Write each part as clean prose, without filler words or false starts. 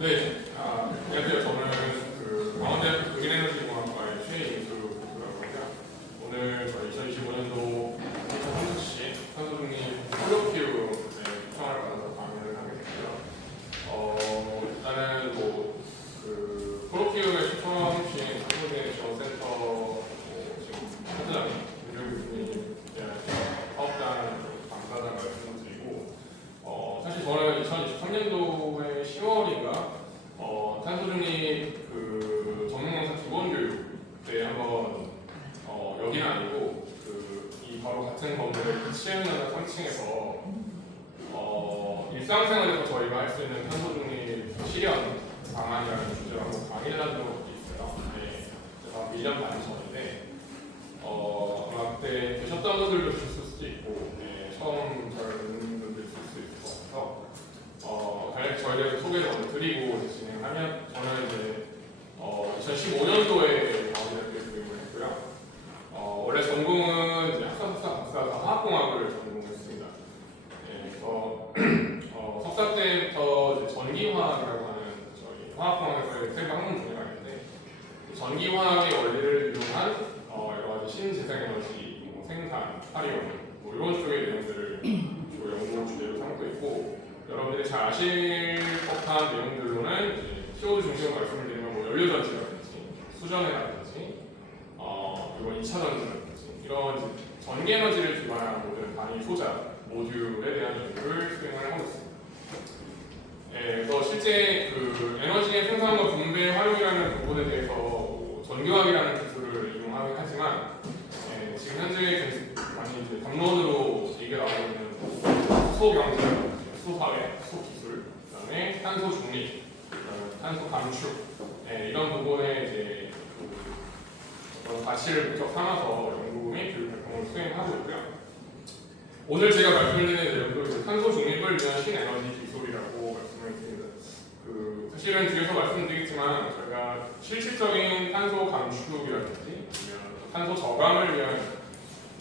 네, 안녕하세요. 저는 강원대학교 극인에너지공학과의 최인수 교수라고 합니다. 오늘 저희 2025년도 2030시 탄소중립 콜로키움에 초청을 받아서 강연을 하게 됐고요. 일단은 콜로키움에 초청해주신 탄소중립 지원센터 지금 사장님, 윤정 교수님, 사업장 감사장 말씀을 드리고, 사실 저는 2023년도에 10월인가 탄소중립 전문강사 기본교육 때 한번 여기는 아니고 이 바로 같은 건물의 2층이나 3층에서 일상생활에서 저희가 할 수 있는 탄소중립 실현 방안이라는 주제로 한번 강의를 한 적이 있어요. 네, 1년 반 전인데 아마 그때 계셨던 분들도 있을 수도 있고 처음 저를 듣는 분도 있을 수 있을 것 같아서 간략히 저희를 소개를 먼저 드리고 진행하면 저는 이제 2015년도에 강원대학교에 교육을 했고요. 원래 전공은 이제 학사 화학공학을 전공했습니다. 그래서 석사 때부터 이제 전기화학이라고 하는 저희 화학공학에서의 세부 학문 분야가 있는데 전기화학의 원리를 이용한 여러 가지 신재생에너지, 생산, 활용 이런 쪽의 내용들을 주로 연구 주제로 삼고 있고. 여러분들이 잘 아실 법한 내용들로는 이제 키워드 중심으로 말씀을 드리면 연료전지라든지 수전해라든지 그리고 2차전지라든지 이런 전기에너지를 기반한 모든 단위 소자 모듈에 대한 연구를 수행을 하고 있습니다. 그래서 실제 에너지의 생산과 분배 활용이라는 부분에 대해서 전기화학이라는 기술을 이용하긴 하지만 지금 현재 많이 이제 담론으로 얘기가 나오고 있는 수소경제 수소사회, 수소기술, 그다음에 탄소 중립, 탄소 감축 이런 부분에 이제 어떤 가치를 목적 삼아서 연구 및 교육 활동을 수행하고 있고요. 오늘 제가 말씀드리는 내용도 이제 탄소 중립을 위한 신에너지 기술이라고 말씀을 드립니다. 사실은 뒤에서 말씀드리겠지만 저희가 실질적인 탄소 감축이라든지 아니면 탄소 저감을 위한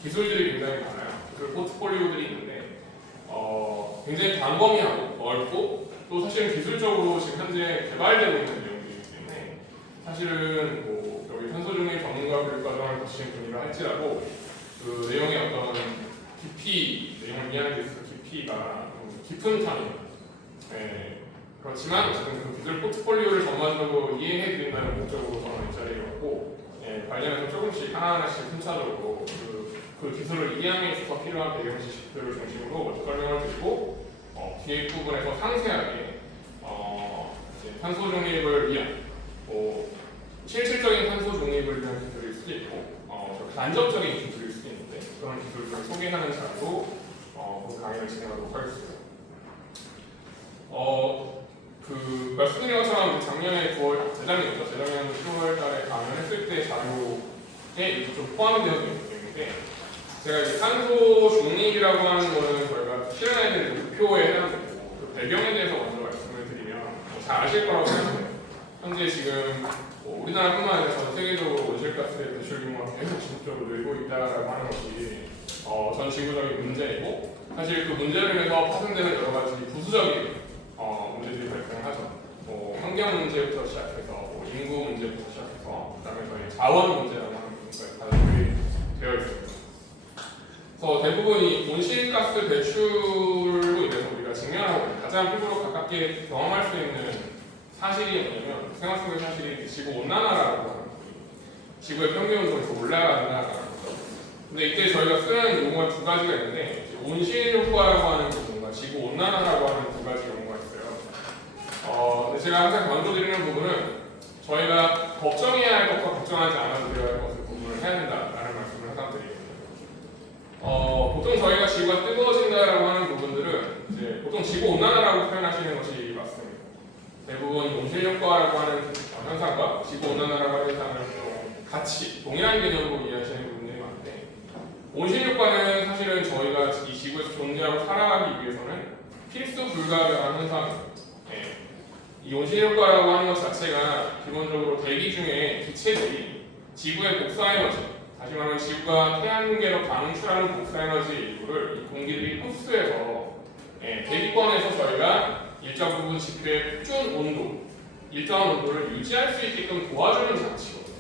기술들이 굉장히 많아요. 그 포트폴리오들이 있는데 굉장히 광범위하고 넓고 또 사실은 기술적으로 지금 현재 개발되고 있는 내용들이기 때문에 사실은 여기 탄소중립 전문가 교육 과정을 거치신 분이라 할지라도 그 내용의 어떤 깊이, 내용을 이해하는 데 있어서 깊이가 깊은 편이에요. 그렇지만 지금 그 기술 포트폴리오를 전반적으로 이해해 드린다는 목적으로 저는 이 자리에 왔고 관련해서 조금씩 하나하나씩 순차적으로 그 기술을 이해함에 있어서 필요한 배경 지식들을 중심으로 먼저 설명을 드리고 뒤에 부분에서 상세하게 탄소 중립을 위한 실질적인 탄소 중립을 위한 기술일 수도 있고 간접적인 기술일 수도 있는데 그런 기술들을 소개하는 자리로 그 강의를 진행하도록 하겠습니다. 말씀드린 것처럼 작년에 재작년 10월달에 강연했을 때 자료에 좀 포함이 되어 있는 내용인데 제가 이제 탄소 중립이라고 하는 거는 저희가 실현해야 되는 목표에 해당되고 그 배경에 대해서 먼저 말씀을 드리면 잘 아실 거라고 생각해요. 현재 지금 우리나라뿐만 아니라 전 세계적으로 온실가스의 배출 규모가 계속 지속적으로 늘고 있다라고 하는 것이 전 지구적인 문제이고 사실 그 문제로 인해서 파생되는 여러 가지 부수적인 문제들이 발생하죠. 환경 문제부터 시작해서 인구 문제부터 시작해서 그다음에 저희 자원 문제라고 하는 부분까지 다 연결이 되어 있습니다. 그래서 대부분 이 온실가스 배출로 인해서 우리가 직면하고 가장 피부로 가깝게 경험할 수 있는 사실이 뭐냐면 생활 속의 사실이 지구 온난화라고 하는 거예요. 지구의 평균 온도가 올라간다라는 거죠. 근데 이때 저희가 쓰는 용어가 두 가지가 있는데 온실 효과라고 하는 부분과 지구 온난화라고 하는 두 가지 용어가 있어요. 근데 제가 항상 강조드리는 부분은 저희가 걱정해야 할 것과 걱정하지 않아도 되어야 할 것을 구분을 해야 된다라는 말씀을 항상 드리거든요. 보통 저희가 지구가 뜨거워진다라고 하는 부분들은 이제 보통 지구 온난화라고 표현하시는 것이 맞습니다. 대부분 온실 효과라고 하는 현상과 지구 온난화라고 하는 현상을 좀 같이 동일한 개념으로 이해하시는 부분들이 많은데 온실 효과는 사실은 저희가 이 지구에서 존재하고 살아가기 위해서는 필수 불가결한 현상입니다. 이 온실 효과라고 하는 것 자체가 기본적으로 대기 중에 기체들이 지구의 복사에너지, 다시 말하면 지구가 태양계로 방출하는 복사에너지 일부를 이 공기들이 흡수해서 대기권에서 저희가 일정 부분 지표의 표준 온도, 일정한 온도를 유지할 수 있게끔 도와주는 장치거든요.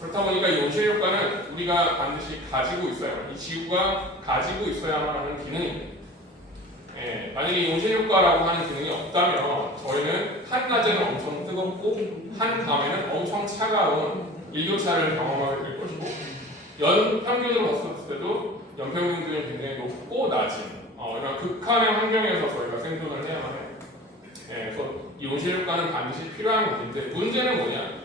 그렇다 보니까 이 온실 효과는 우리가 반드시 가지고 있어야, 이 지구가 가지고 있어야만 하는 기능입니다. 예, 만약에 이 온실 효과라고 하는 기능이 없다면 저희는 한낮에는 엄청 뜨겁고 한밤에는 엄청 차가운 일교차를 경험하게 될 것이고, 연 평균으로 봤을 때도 연평균 기준이 굉장히 높고 낮은 이런 극한의 환경에서 저희가 생존을 해야만 해요. 예, 그래서 이 온실 효과는 반드시 필요한 것인데, 문제는 뭐냐?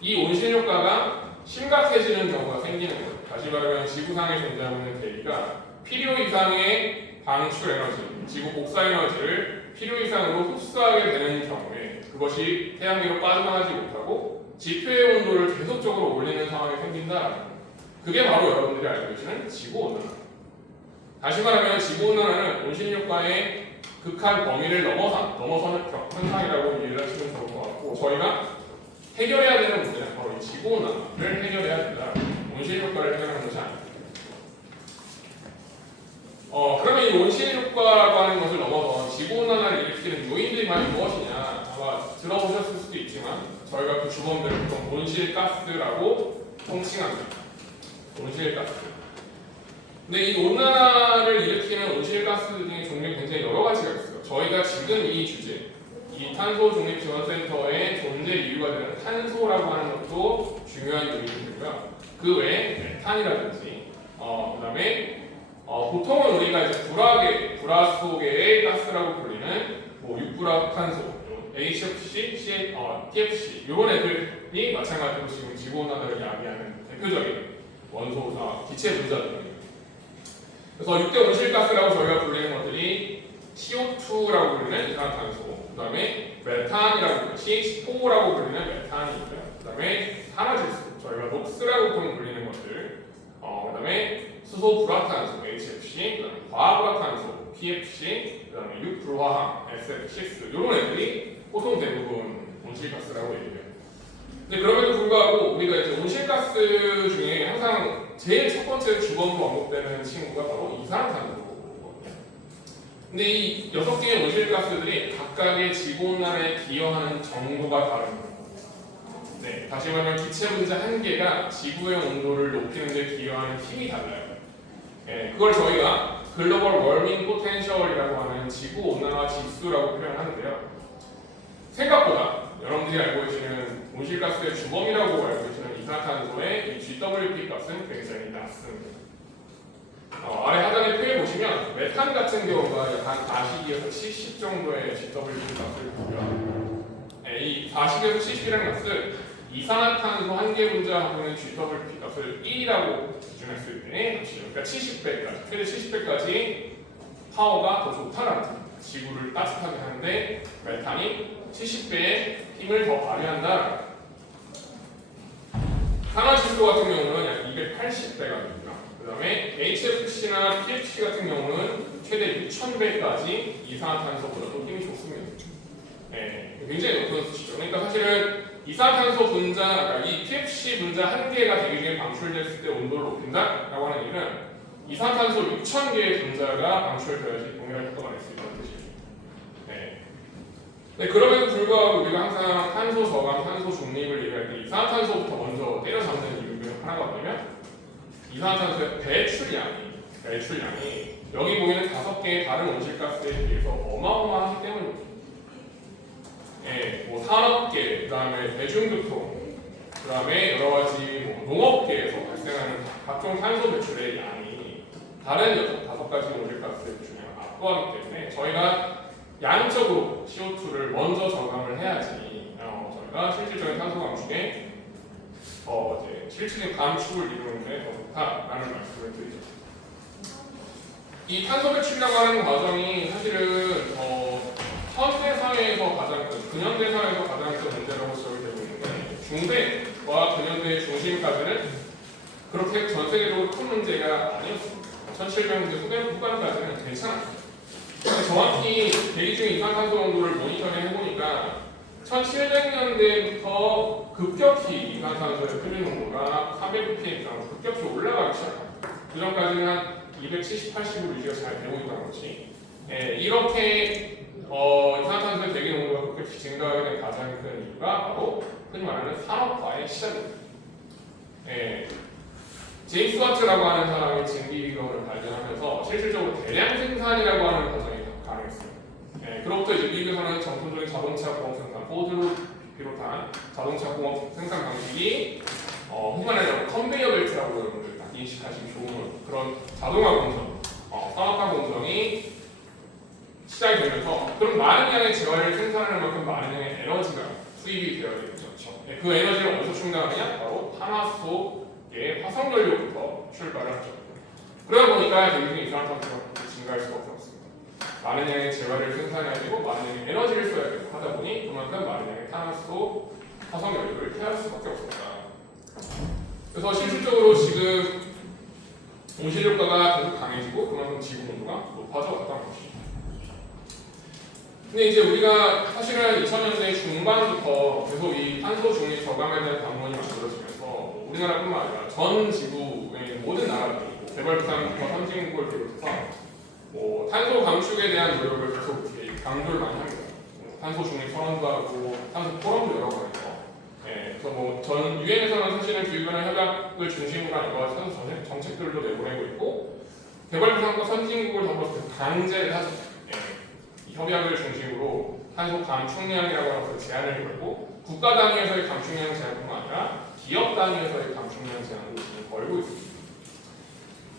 이 온실 효과가 심각해지는 경우가 생기는 거예요. 다시 말하면 지구상에 존재하고 있는 대기가 필요 이상의 방출 에너지, 지구 복사 에너지를 필요 이상으로 흡수하게 되는 경우에 그것이 태양계로 빠져나가지 못하고 지표의 온도를 계속적으로 올리는 상황이 생긴다. 그게 바로 여러분들이 알고 계시는 지구온난화. 다시 말하면 지구온난화는 온실효과의 극한 범위를 넘어서는 현상이라고 이해를 하시면 좋을 것 같고, 저희가 해결해야 되는 문제는 바로 이 지구온난화를 해결해야 된다. 온실효과를 해결하는 것이 아닙니다. 그러면 이 온실효과라고 하는 것을 넘어서 지구온난화를 일으키는 요인들이 과연 무엇이냐, 아마 들어보셨을 수도 있지만 저희가 그 주범들을 보통 온실가스라고 통칭합니다. 온실가스. 근데 이 온난화를 일으키는 온실가스 등의 종류 굉장히 여러 가지가 있어요. 저희가 지금 이 주제, 이 탄소중립지원센터의 존재 이유가 되는 탄소라고 하는 것도 중요한 요인이 되고요. 그 외에 메탄이라든지, 그다음에 보통은 우리가 이제 불화소계의 가스라고 불리는 육불화탄소, HFC, TFC 이런 애들이 마찬가지로 지금 지구온난화를 야기하는 대표적인 원소, 기체 분자들입니다. 그래서 6대 온실가스라고 저희가 불리는 것들이 CO2라고 불리는 이산화탄소, 그 다음에 메탄이라고 불리는 CH4라고 불리는 메탄이 있고요. 그 다음에 산화질소, 저희가 녹스라고 불리는 것들, 그 다음에 수소불화탄소, HFC, 그 다음에 과불화탄소, PFC, 그 다음에 육불화학, SF6 이런 애들이 보통 대부분 온실가스라고 얘기해요. 근데 그럼에도 불구하고 우리가 이제 온실가스 중에 항상 제일 첫 번째 주범으로 언급되는 친구가 바로 이산화탄소거든요. 근데 이 6개의 온실가스들이 각각의 지구온난화에 기여하는 정도가 다릅니다. 네, 다시 말하면 기체 분자 한 개가 지구의 온도를 높이는 데 기여하는 힘이 달라요. 네, 그걸 저희가 글로벌 워밍 포텐셜이라고 하는 지구온난화 지수라고 표현하는데요. 생각보다 여러분들이 알고 계시는 온실가스의 주범이라고 알고 계시는 이산화탄소의 이 GWP 값은 굉장히 낮습니다. 아래 하단에 표에 보시면 메탄 같은 경우가 약 한 40에서 70 정도의 GWP 값을 보고요. 이 40에서 70이라는 값은 이산화탄소 한 개 분자하고는 GWP 값을 1이라고 기준했을 때, 그러니까 70배까지, 최대 70배까지 파워가 더 좋다라는 뜻입니다. 지구를 따뜻하게 하는데 메탄이 70배의 힘을 더 발휘한다. 산화질소 같은 경우는 약 280배가 됩니다. 그 다음에 HFC나 PFC 같은 경우는 최대 6000배까지 이산화탄소보다도 힘이 좋습니다. 네, 굉장히 높은 수치죠. 그러니까 사실은 이산화탄소 분자, 그러니까 이 PFC 분자 한 개가 대기 중에 방출됐을 때 온도를 높인다라고 하는 얘기는 이산화탄소 6000개의 분자가 방출되어야지 동일한 효과가 낼 수 있다는 뜻이죠. 네. 네, 그럼에도 불구하고 우리가 항상 탄소 저감, 탄소 중립을 얘기할 때 이산화탄소부터 먼저 때려잡는 이유 중 하나가 뭐냐면 이산화탄소의 배출량이 여기 보이는 5개의 다른 온실가스에 비해서 어마어마하기 때문입니다. 네, 산업계, 그 다음에 대중교통, 그 다음에 여러 가지 농업계에서 발생하는 각종 탄소 배출의 양이 다른 5가지 온실가스의 배출량을 압도하기 때문에 저희가 양적으로 CO2를 먼저 저감을 해야지 저희가 실질적인 탄소 감축에 실질적인 감축을 이루는데 더 좋다라는 말씀을 드리죠. 이 탄소 배출이라고 하는 과정이 사실은 현대 사회에서 근현대 사회에서 가장 큰 문제라고 지적이 되고 있는데, 중대와 근현대의 중심까지는 그렇게 전 세계적으로 큰 문제가 아니었습니다. 1700년대 후반까지는 괜찮았어요. 정확히 대기 중 이산화탄소 농도를 모니터링 해보니까 1700년대부터 급격히 이산화탄소의 표준 농도가 300ppm 이상으로 급격히 올라가기 시작합니다. 그 전까지는 한 270, 80으로 유지가 잘 되고 있다는 것이, 이렇게 이산화탄소의 대기 농도가 급격히 증가하게 된 가장 큰 이유가 바로 흔히 말하는 산업화의 시작입니다. 제임스 와트라고 하는 사람이 증기기관을 발견하면서 실질적으로 대량 생산이라고 하는 과정이 가능했습니다. 그로부터 이제 미국에서는 전통적인 자동차 공업 생산, 포드를 비롯한 자동차 공업 생산 방식이 흔히 말하는 컨베이어 벨트라고 여러분들 딱 인식하시기 좋은 그런 자동화 공정, 산업화 공정이 시작이 되면서 그럼 많은 양의 재화를 생산하는 만큼 많은 양의 에너지가 수입이 되어야 되겠죠. 그 에너지를 어디서 충당하느냐? 바로 탄화수소의 화석연료부터 출발을 하죠. 그러다 보니까 대기중 이산화탄소가 증가할 수밖에 없습니다. 많은 양의 재화를 생산해야 되고 많은 양의 에너지를 써야 되고 하다 보니 그만큼 많은 양의 탄화수소, 화석연료를 태울 수밖에 없습니다. 그래서 실질적으로 지금 온실효과가 계속 강해지고 그만큼 지구 온도가 높아져 왔다는 것이죠. 근데 이제 우리가 사실은 2000년대 중반부터 계속 이 탄소 중립 저감에 대한 담론이 만들어지면서 우리나라뿐만 아니라 전 지구의 모든 나라들이 개발도상국과 선진국을 비롯해서 탄소 감축에 대한 노력을 계속 강조를 많이 합니다. 탄소 중립 선언도 하고 탄소 포럼도 여러 번 해서 그래서 전 유엔에서는 사실은 기후변화 협약을 중심으로 한 여러 가지 탄소 정책들도 내보내고 있고 개발도상국과 선진국을 더불어서 강제를 하죠. 이 협약을 중심으로 탄소 감축량이라고 하는 것을 제한을 걸고 국가 단위에서의 감축량 제한뿐만 아니라 기업 단위에서의 감축량 제한도 지금 걸고 있습니다.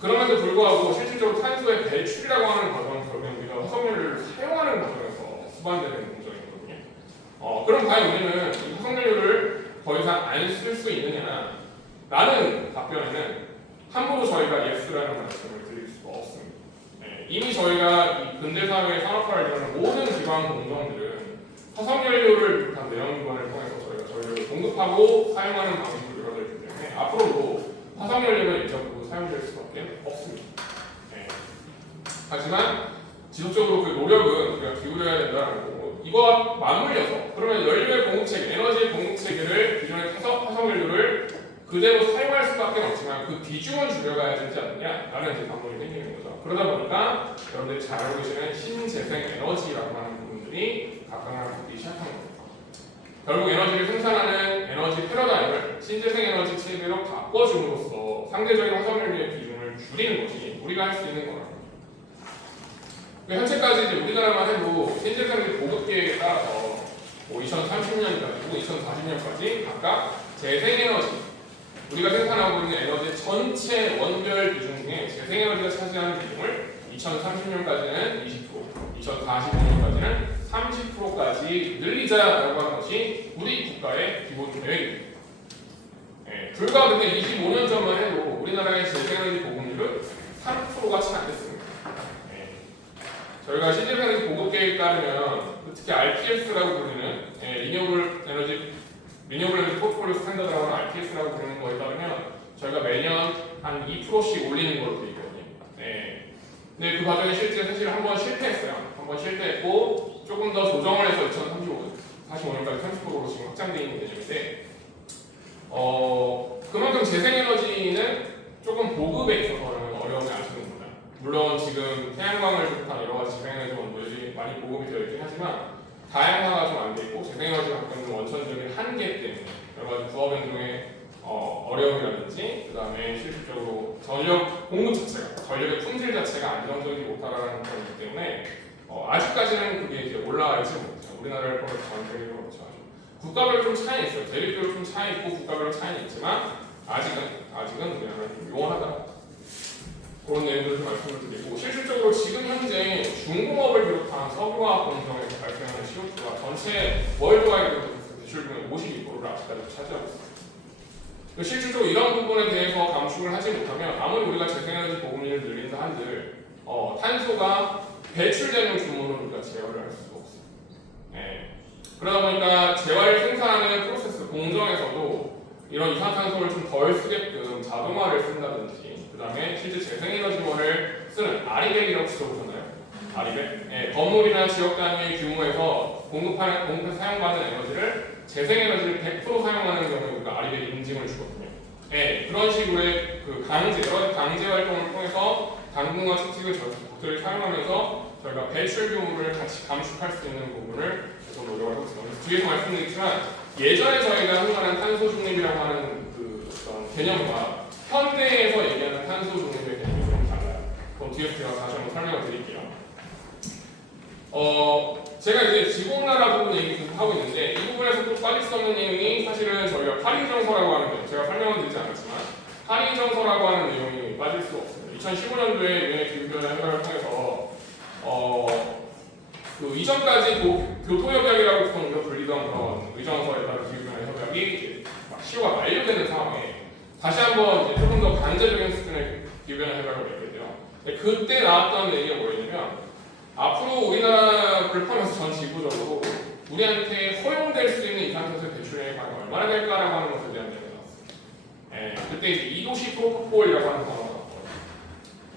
그럼에도 불구하고 실질적으로 탄소의 배출이라고 하는 과정은 결국엔 우리가 화석연료를 사용하는 과정에서 수반되는 공정이거든요. 그럼 과연 우리는 이 화석연료를 더 이상 안 쓸 수 있느냐? 라는 답변에는 함부로 저희가 예스라는 말씀을 드릴 수가 없습니다. 이미 저희가 이 근대사회의 산업화를 이루는 모든 기반 공정들은 화석연료를 비롯한 내연기관을 통해서 저희가 전력을 공급하고 사용하는 방식으로 이루어져 있기 때문에 앞으로도 화석연료는 일정부분 사용될 수밖에 없습니다. 하지만 지속적으로 그 노력은 우리가 기울여야 된다는 거고 이거와 맞물려서 그러면 연료의 공급체계, 에너지의 공급체계를 기존의 화석연료를 그대로 사용할 수밖에 없지만 그 비중은 줄여가야 되지 않느냐라는 이제 방법이 생기는 거죠. 그러다 보니까 여러분들이 잘 알고 계시는 신재생 에너지라고 하는 부분들이 각광하기 시작한 겁니다. 결국 에너지를 생산하는 에너지 패러다임을 신재생 에너지 체계로 바꿔줌으로써 상대적인 화석연료의 비중을 줄이는 것이 우리가 할 수 있는 거라는 거죠. 현재까지 이제 우리나라만 해도 신재생 에너지 보급 계획에 따라서 2030년까지, 2040년까지 각각 재생에너지 우리가 생산하고 있는 에너지 전체 원별 비중 중에 재생에너지가 차지하는 비중을 2030년까지는 20%, 2045년까지는 30%까지 늘리자라고 하는 것이 우리 국가의 기본 계획입니다. 불과 근데 25년 전만 해도 우리나라의 재생에너지 보급률은 3%가 채 안 됐습니다. 저희가 신재생에너지 보급 계획에 따르면 특히 RPS라고 부르는 리뉴어블 에너지 포트폴리오 스탠다드라고 하는 RPS라고 부르는 거에 따르면 저희가 매년 한 2%씩 올리는 걸로 되어 있거든요. 근데 그 과정에 실제 사실 한번 실패했어요. 한번 실패했고 조금 더 조정을 해서 2045년까지 30%로 지금 확장되어 있는 개념인데 그만큼 재생에너지는 조금 보급에 있어서는 어려움이 아시는구나. 물론 지금 태양광을 비롯한 여러 가지 재생에너지 원들이 많이 보급이 되어 있긴 하지만 다양화가 좀 안 돼 있고 재생에너지가 갖고 있는 원천적인 한계 때문에 여러 가지 부업 변동의 어려움이라든지 그 다음에 실질적으로 전력 공급 자체가 전력의 품질 자체가 안정적이지 못하다는 점이기 때문에 아직까지는 그게 이제 올라가지 못해요. 우리나라를 보면 전 세계적으로 그렇죠. 국가별로 좀 차이 있어요. 대륙별로 좀 차이 있고 국가별로 차이는 있지만 아직은 우리나라는 좀 요원하다. 그런 내용들을 좀 말씀을 드리고 실질적으로 지금 현재 중공업을 비롯한 석유화학 공정에서 발생하는 CO2가 전체 월드와이드 배출 중의 52%를 아직까지 차지하고 있습니다. 실질적으로 이런 부분에 대해서 감축을 하지 못하면 아무리 우리가 재생에너지 보급률을 늘린다 한들 탄소가 배출되는 규모는 우리가 제어를 할 수가 없습니다. 그러다 보니까 재활 생산하는 프로세스 공정에서도 이런 이산화탄소를 좀 덜 쓰게끔 자동화를 쓴다든지 그 다음에 실제 재생에너지원을 쓰는 아리백이라고 들어보셨나요? 아리백? 건물이나 지역 단위의 규모에서 공급해서 사용받는 에너지를 재생에너지를 100% 사용하는 경우에 우리가 아리백 인증을 주거든요. 네, 그런 식으로의 그 여러 강제 활동을 통해서 당분간 채찍을 적들을 사용하면서 저희가 배출 규모를 같이 감축할 수 있는 부분을 계속 노력을 하고 있습니다. 뒤에서 말씀드렸지만 예전에 저희가 한국하는 탄소 중립이라고 하는 그 어떤 개념과 현대에서 얘기하는 탄소 중립의 개념이 좀 달라요. 그럼 뒤에서 제가 다시 한번 설명을 드릴게요. 제가 이제 지구온난화 부분 얘기 좀 하고 있는데 이 부분에서 또 빠질 수 없는 내용이 사실은 저희가 파리정서라고 하는 거 제가 설명은 드리지 않았지만 파리정서라고 하는 내용이 빠질 수가 없습니다. 2015년도에 유엔의 기후변화 협약을 통해서 그 이전까지 교토협약이라고 보통 우리가 불리던 그런 의정서에 따른 기후변화 협약이 이제 막 시효가 만료되는 상황에 다시 한번 이제 조금 더 강제적인 수준의 기후변화 협약을 맺게 돼요. 그때 나왔던 얘기가 뭐였냐면 앞으로 우리나라를 포함해서 전 지구적으로 우리한테 허용될 수 있는 이산화탄소 배출량이 과연 얼마나 될까라고 하는 것에 대한 얘기가 나왔어요. 그때 이제 2도씨 프로토콜이라고 하는 단어가 나왔어요.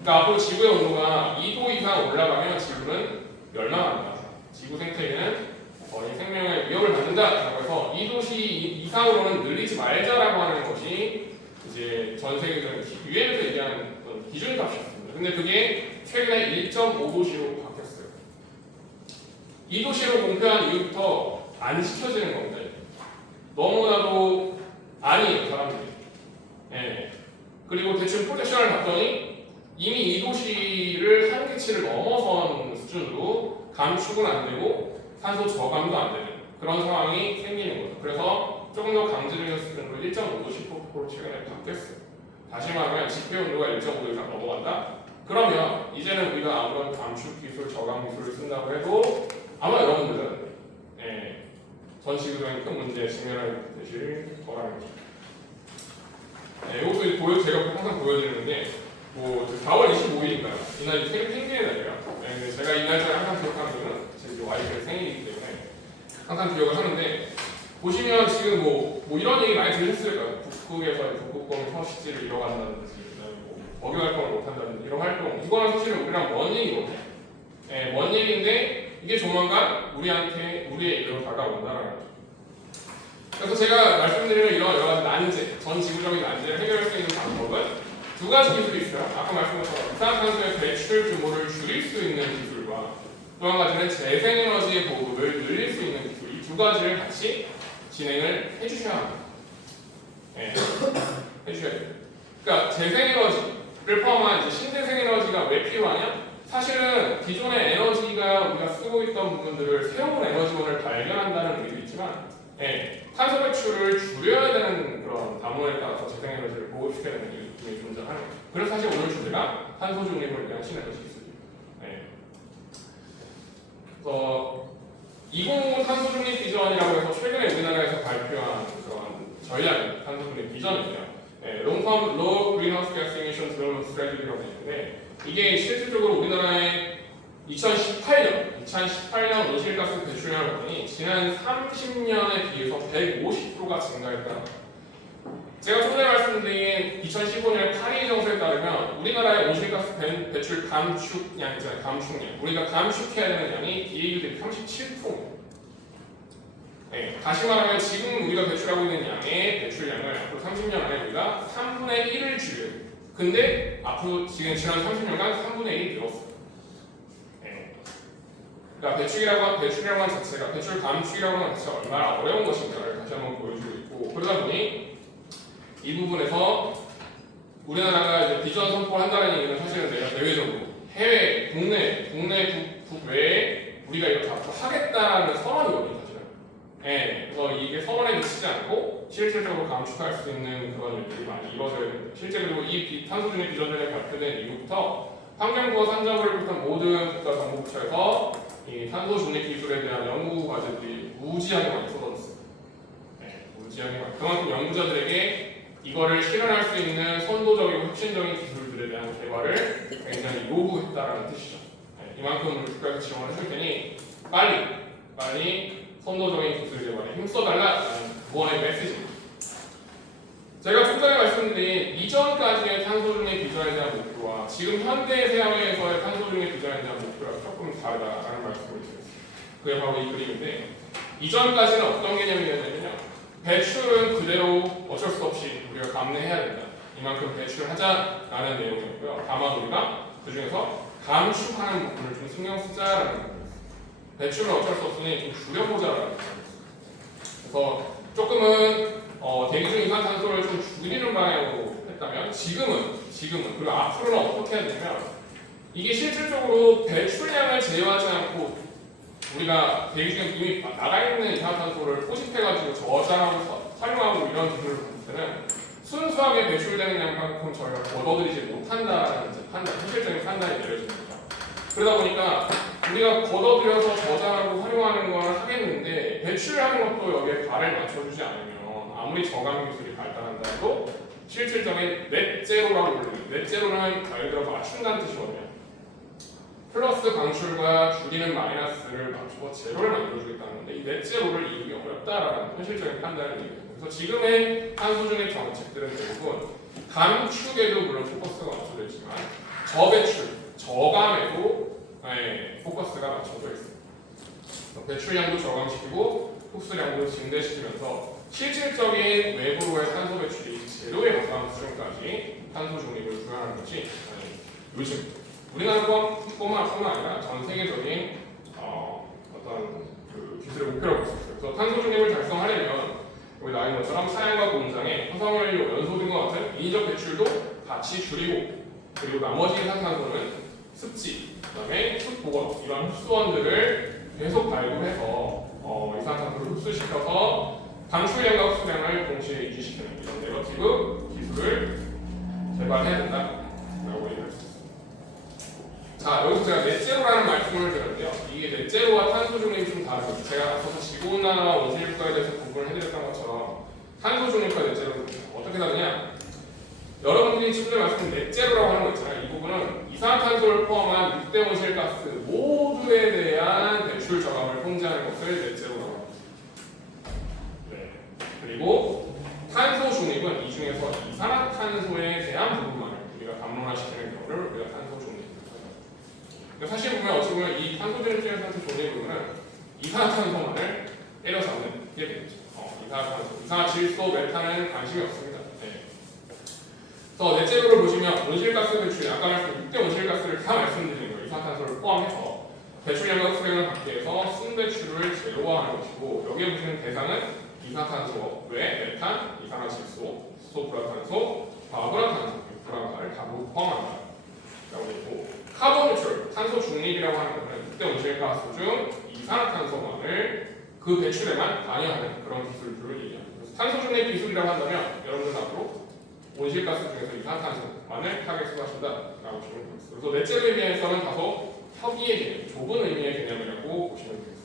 그러니까 앞으로 지구의 온도가 2도 이상 올라가면 지구는 멸망한다. 지구 생태계는 거의 생명의 위협을 받는다라고 해서 2도씨 이상으로는 늘리지 말자라고 하는 것이 이제 전 세계적인 유엔에서 얘기하는 기준값이었습니다. 근데 그게 최근에 1.5도씨로 바뀌었어요. 2도씨로 공표한 이후부터 안 지켜지는 겁니다. 너무나도 아니에요, 사람들이. 예. 그리고 대충 프로젝션을 봤더니 이미 2도씨를 한계치를 넘어선 수준으로 감축은 안 되고 산소 저감도 안 되는 그런 상황이 생기는 거죠. 그래서 조금 더 강제적인 수준으로 1.5도씨 프로토콜로 최근에 바뀌었어요. 다시 말하면 지표 온도가 1.5도 이상 넘어간다? 그러면 이제는 우리가 아무런 감축 기술, 저감 기술을 쓴다고 해도 아마 여러분들은 전 지구적인 큰 문제에 직면하게 되실 거라는 거죠. 이것도 제가 항상 보여드리는데 뭐 4월 25일인가요? 이날이 세계 펭귄의 날이에요. 근데 제가 이 날짜를 항상 기억하는 이유는 제 와이프의 생일이기 때문에 항상 기억을 하는데 보시면 지금 뭐 이런 얘기 많이 들으셨을 거예요. 북극에서 북극곰이 서식지를 잃어간다든지 어교 활동을 못한다든지 이런 활동 이거는 사실은 우리랑 먼 얘기거든요. 먼 얘기인데 이게 조만간 우리한테 우리의 일로 다가온다라는 거죠. 그래서 제가 말씀드리는 이런 여러 가지 난제, 전 지구적인 난제를 해결할 수 있는 방법은 두 가지 기술이 있어요. 아까 말씀드린 것처럼 이산화탄소의 배출 규모를 줄일 수 있는 기술과 또 한 가지는 재생에너지의 보급을 늘릴 수 있는 기술 이 두 가지를 같이 진행을 해주셔야 합니다. 해주셔야 돼요. 그러니까 재생에너지를 포함한 이제 신재생에너지가 왜 필요하냐? 사실은 기존의 에너지가 우리가 쓰고 있던 부분들을 새로운 에너지원을 발견한다는 의미도 있지만 탄소 배출을 줄여야 되는 그런 담론에 따라서 재생에너지를 보급시켜야 되는 느낌이 존재하는 거죠. 그래서 사실 오늘 주제가 탄소 중립을 위한 신에너지 기술이에요. 그래서 2050 탄소 중립 비전이라고 해서 최근에 우리나라에서 발표한 그런 전략이 탄소 중립 비전인데요. Long-term Low Greenhouse Gas Emission Development Strategy라고 되는데 이게 실질적으로 우리나라의 2018년 온실가스 배출량을 보더니 지난 30년에 비해서 150%가 증가했다. 제가 좀 전에 말씀드린 2015년 파리 정서에 따르면 우리나라의 온실가스 배출 감축량 있잖아요. 감축량. 우리가 감축해야 되는 양이 DAU 대비 37%입니다. 다시 말하면 지금 우리가 배출하고 있는 양의 배출량을 앞으로 30년 안에 우리가 3분의 1을 줄여야 돼요. 근데 앞으로 지난 30년간 3분의 1이 늘었어요. 그러니까 배출이라고 하는 자체가 배출 감축이라고 하는 자체가 얼마나 어려운 것인가를 다시 한번 보여주고 있고 그러다 보니 이 부분에서 우리나라가 이제 비전 선포를 한다는 얘기는 사실은 내가 대외적으로 해외, 국외에 우리가 이렇게 앞으로 하겠다는 선언이거든요, 사실은. 그래서 이게 선언에 그치지 않고 실질적으로 감축할 수 있는 그런 일들이 많이 이루어져야 됩니다. 실제로 이 탄소 중립 비전전이 발표된 이후부터 환경부와 산자부를 비롯한 모든 국가 정부부처에서 이 탄소 중립 기술에 대한 연구 과제들이 무지하게 많이 쏟아졌어요. 무지하게 많이. 그만큼 연구자들에게 이거를 실현할 수 있는 선도적이고 혁신적인 기술들에 대한 개발을 굉장히 요구했다라는 뜻이죠. 이만큼 우리 국가에서 지원을 해줄 테니 빨리 선도적인 기술 개발에 힘써달라는 무언의 메시지입니다. 제가 좀 전에 말씀드린 이전까지의 탄소 중립 비전에 대한 목표와 지금 현대 사회에서의 탄소 중립 비전에 대한 목표가 조금 다르다라는 말씀을 드렸습니다. 그게 바로 이 그림인데 이전까지는 어떤 개념이었냐면요. 배출은 그대로 어쩔 수 없이 우리가 감내해야 된다. 이만큼 배출하자라는 내용이었고요. 다만 우리가 그 중에서 감축하는 부분을 좀 신경 쓰자라는 거예요. 배출은 어쩔 수 없으니 좀 줄여보자라는 거예요. 그래서 조금은 대기 중 이산탄소를 좀 줄이는 방향으로 했다면 지금은 그리고 앞으로는 어떻게 해야 되냐면 이게 실질적으로 배출량을 제어하지 않고 우리가 대기 중에 이미 나가 있는 이산화탄소를 포집해가지고 저장하고 활용하고 이런 기술을 볼 때는 순수하게 배출되는 양만큼 저희가 걷어들이지 못한다는 판단, 현실적인 판단이 내려지는 거죠. 그러다 보니까 우리가 걷어들여서 저장하고 활용하는 걸 하겠는데 배출하는 것도 여기에 발을 맞춰주지 않으면 아무리 저감 기술이 발달한다 해도 실질적인 넷제로라고 불리는 넷제로는 예를 들어 맞춘다는 뜻이거든요. 플러스 방출과 줄이는 마이너스를 맞추고 제로를 만들어주겠다는 건데 이 넷제로를 이루기 어렵다라는 현실적인 판단을 얘기해요. 그래서 지금의 탄소 중립 정책들은 대부분 감축에도 물론 포커스가 맞춰져 있지만 저배출, 저감에도 포커스가 맞춰져 있습니다. 배출량도 저감시키고 흡수량도 증대시키면서 실질적인 외부로의 탄소 배출이 제로에 가까운 수준까지 탄소 중립을 구현하는 것이 요즘 우리나라뿐만 아니라 전 세계적인 어떤 그 기술의 목표라고 볼 수 있어요. 그래서 탄소 중립을 달성하려면 우리 나인 것처럼 사양과 공장에 화석연료, 연소 등과 같은 인위적 배출도 같이 줄이고 그리고 나머지 이산탄소는 습지, 그다음에 습보건 이런 흡수원들을 계속 발굴해서 이산탄소를 흡수시켜서 방출량과 흡수량을 동시에 유지시키는 이런 네거티브 기술을 개발해야 된다라고 얘기할 수 있습니다. 자, 여기서 제가 넷제로라는 말씀을 드렸는데요. 이게 넷제로와 탄소 중립이 좀 다르고 제가 앞서서 지구온난화와 원시력과에 대해서 구분을 해드렸던 것처럼 탄소 중립과 넷제로는 어떻게 다르냐? 여러분들이 지금 말씀드린 넷제로라고 하는 거 있잖아요. 이 부분은 이산화탄소를 포함한 6대 온실가스 모두에 대한 배출 저감을 통제하는 것을 넷제로라고 합니다. 네. 그리고 탄소 중립은 이 중에서 이산화탄소에 대한 부분만을 우리가 담론화시키는 경우를 우리가 탄소 중립. 사실 보면 어찌 보면 이 탄소 중립 중에서 탄소 중립 부분은 이산화탄소만을 때려잡는 게 되겠죠. 이산화탄소, 이산화질소, 메탄은 관심이 없습니다. 네. 그래서 넷제로를 보시면 온실가스 배출, 아까 말씀드린 6대 온실가스를 다 말씀드린 거예요. 이산화탄소를 포함해서 배출량과 흡수량을 받기 위해서 순배출을 제로화하는 것이고 여기에 보시는 대상은 이산화탄소 외 메탄, 이산화질소, 수소불화탄소, 과불화탄소, 불화가를 다 포함한다. 라고 되고 카본 배출, 탄소 중립이라고 하는 것은 6대 온실가스 중 이산화탄소만을 그 배출에만 관여하는 그런 기술들을 얘기합니다. 그래서 탄소 중립 기술이라고 한다면 여러분들 앞으로 온실가스 중에서 이산화탄소만을 타겟으로 하신다라고 보시면 되겠습니다. 그래서 넷제로 의미에서는 다소 협의의 개념, 좁은 의미의 개념이라고 보시면 되겠습니다.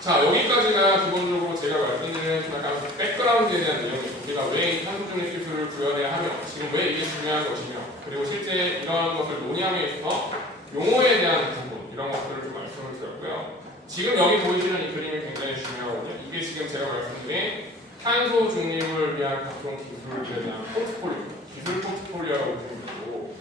자, 여기까지가 기본적으로 제가 말씀드리는 약간 백그라운드에 대한 내용이죠. 우리가 왜 이 탄소 중립 기술을 구현해야 하며 지금 왜 이게 중요한 것이며 그리고 실제 이러한 것을 논의함에 있어서 용어에 대한 부분 이런 것들을 좀 말씀을 드렸고요. 지금 여기 보이시는 이 그림이 굉장히 중요하거든요. 이게 지금 제가 말씀드린 탄소 중립을 위한 각종 기술들에 대한 포트폴리오, 기술 포트폴리오라고 부르는 거고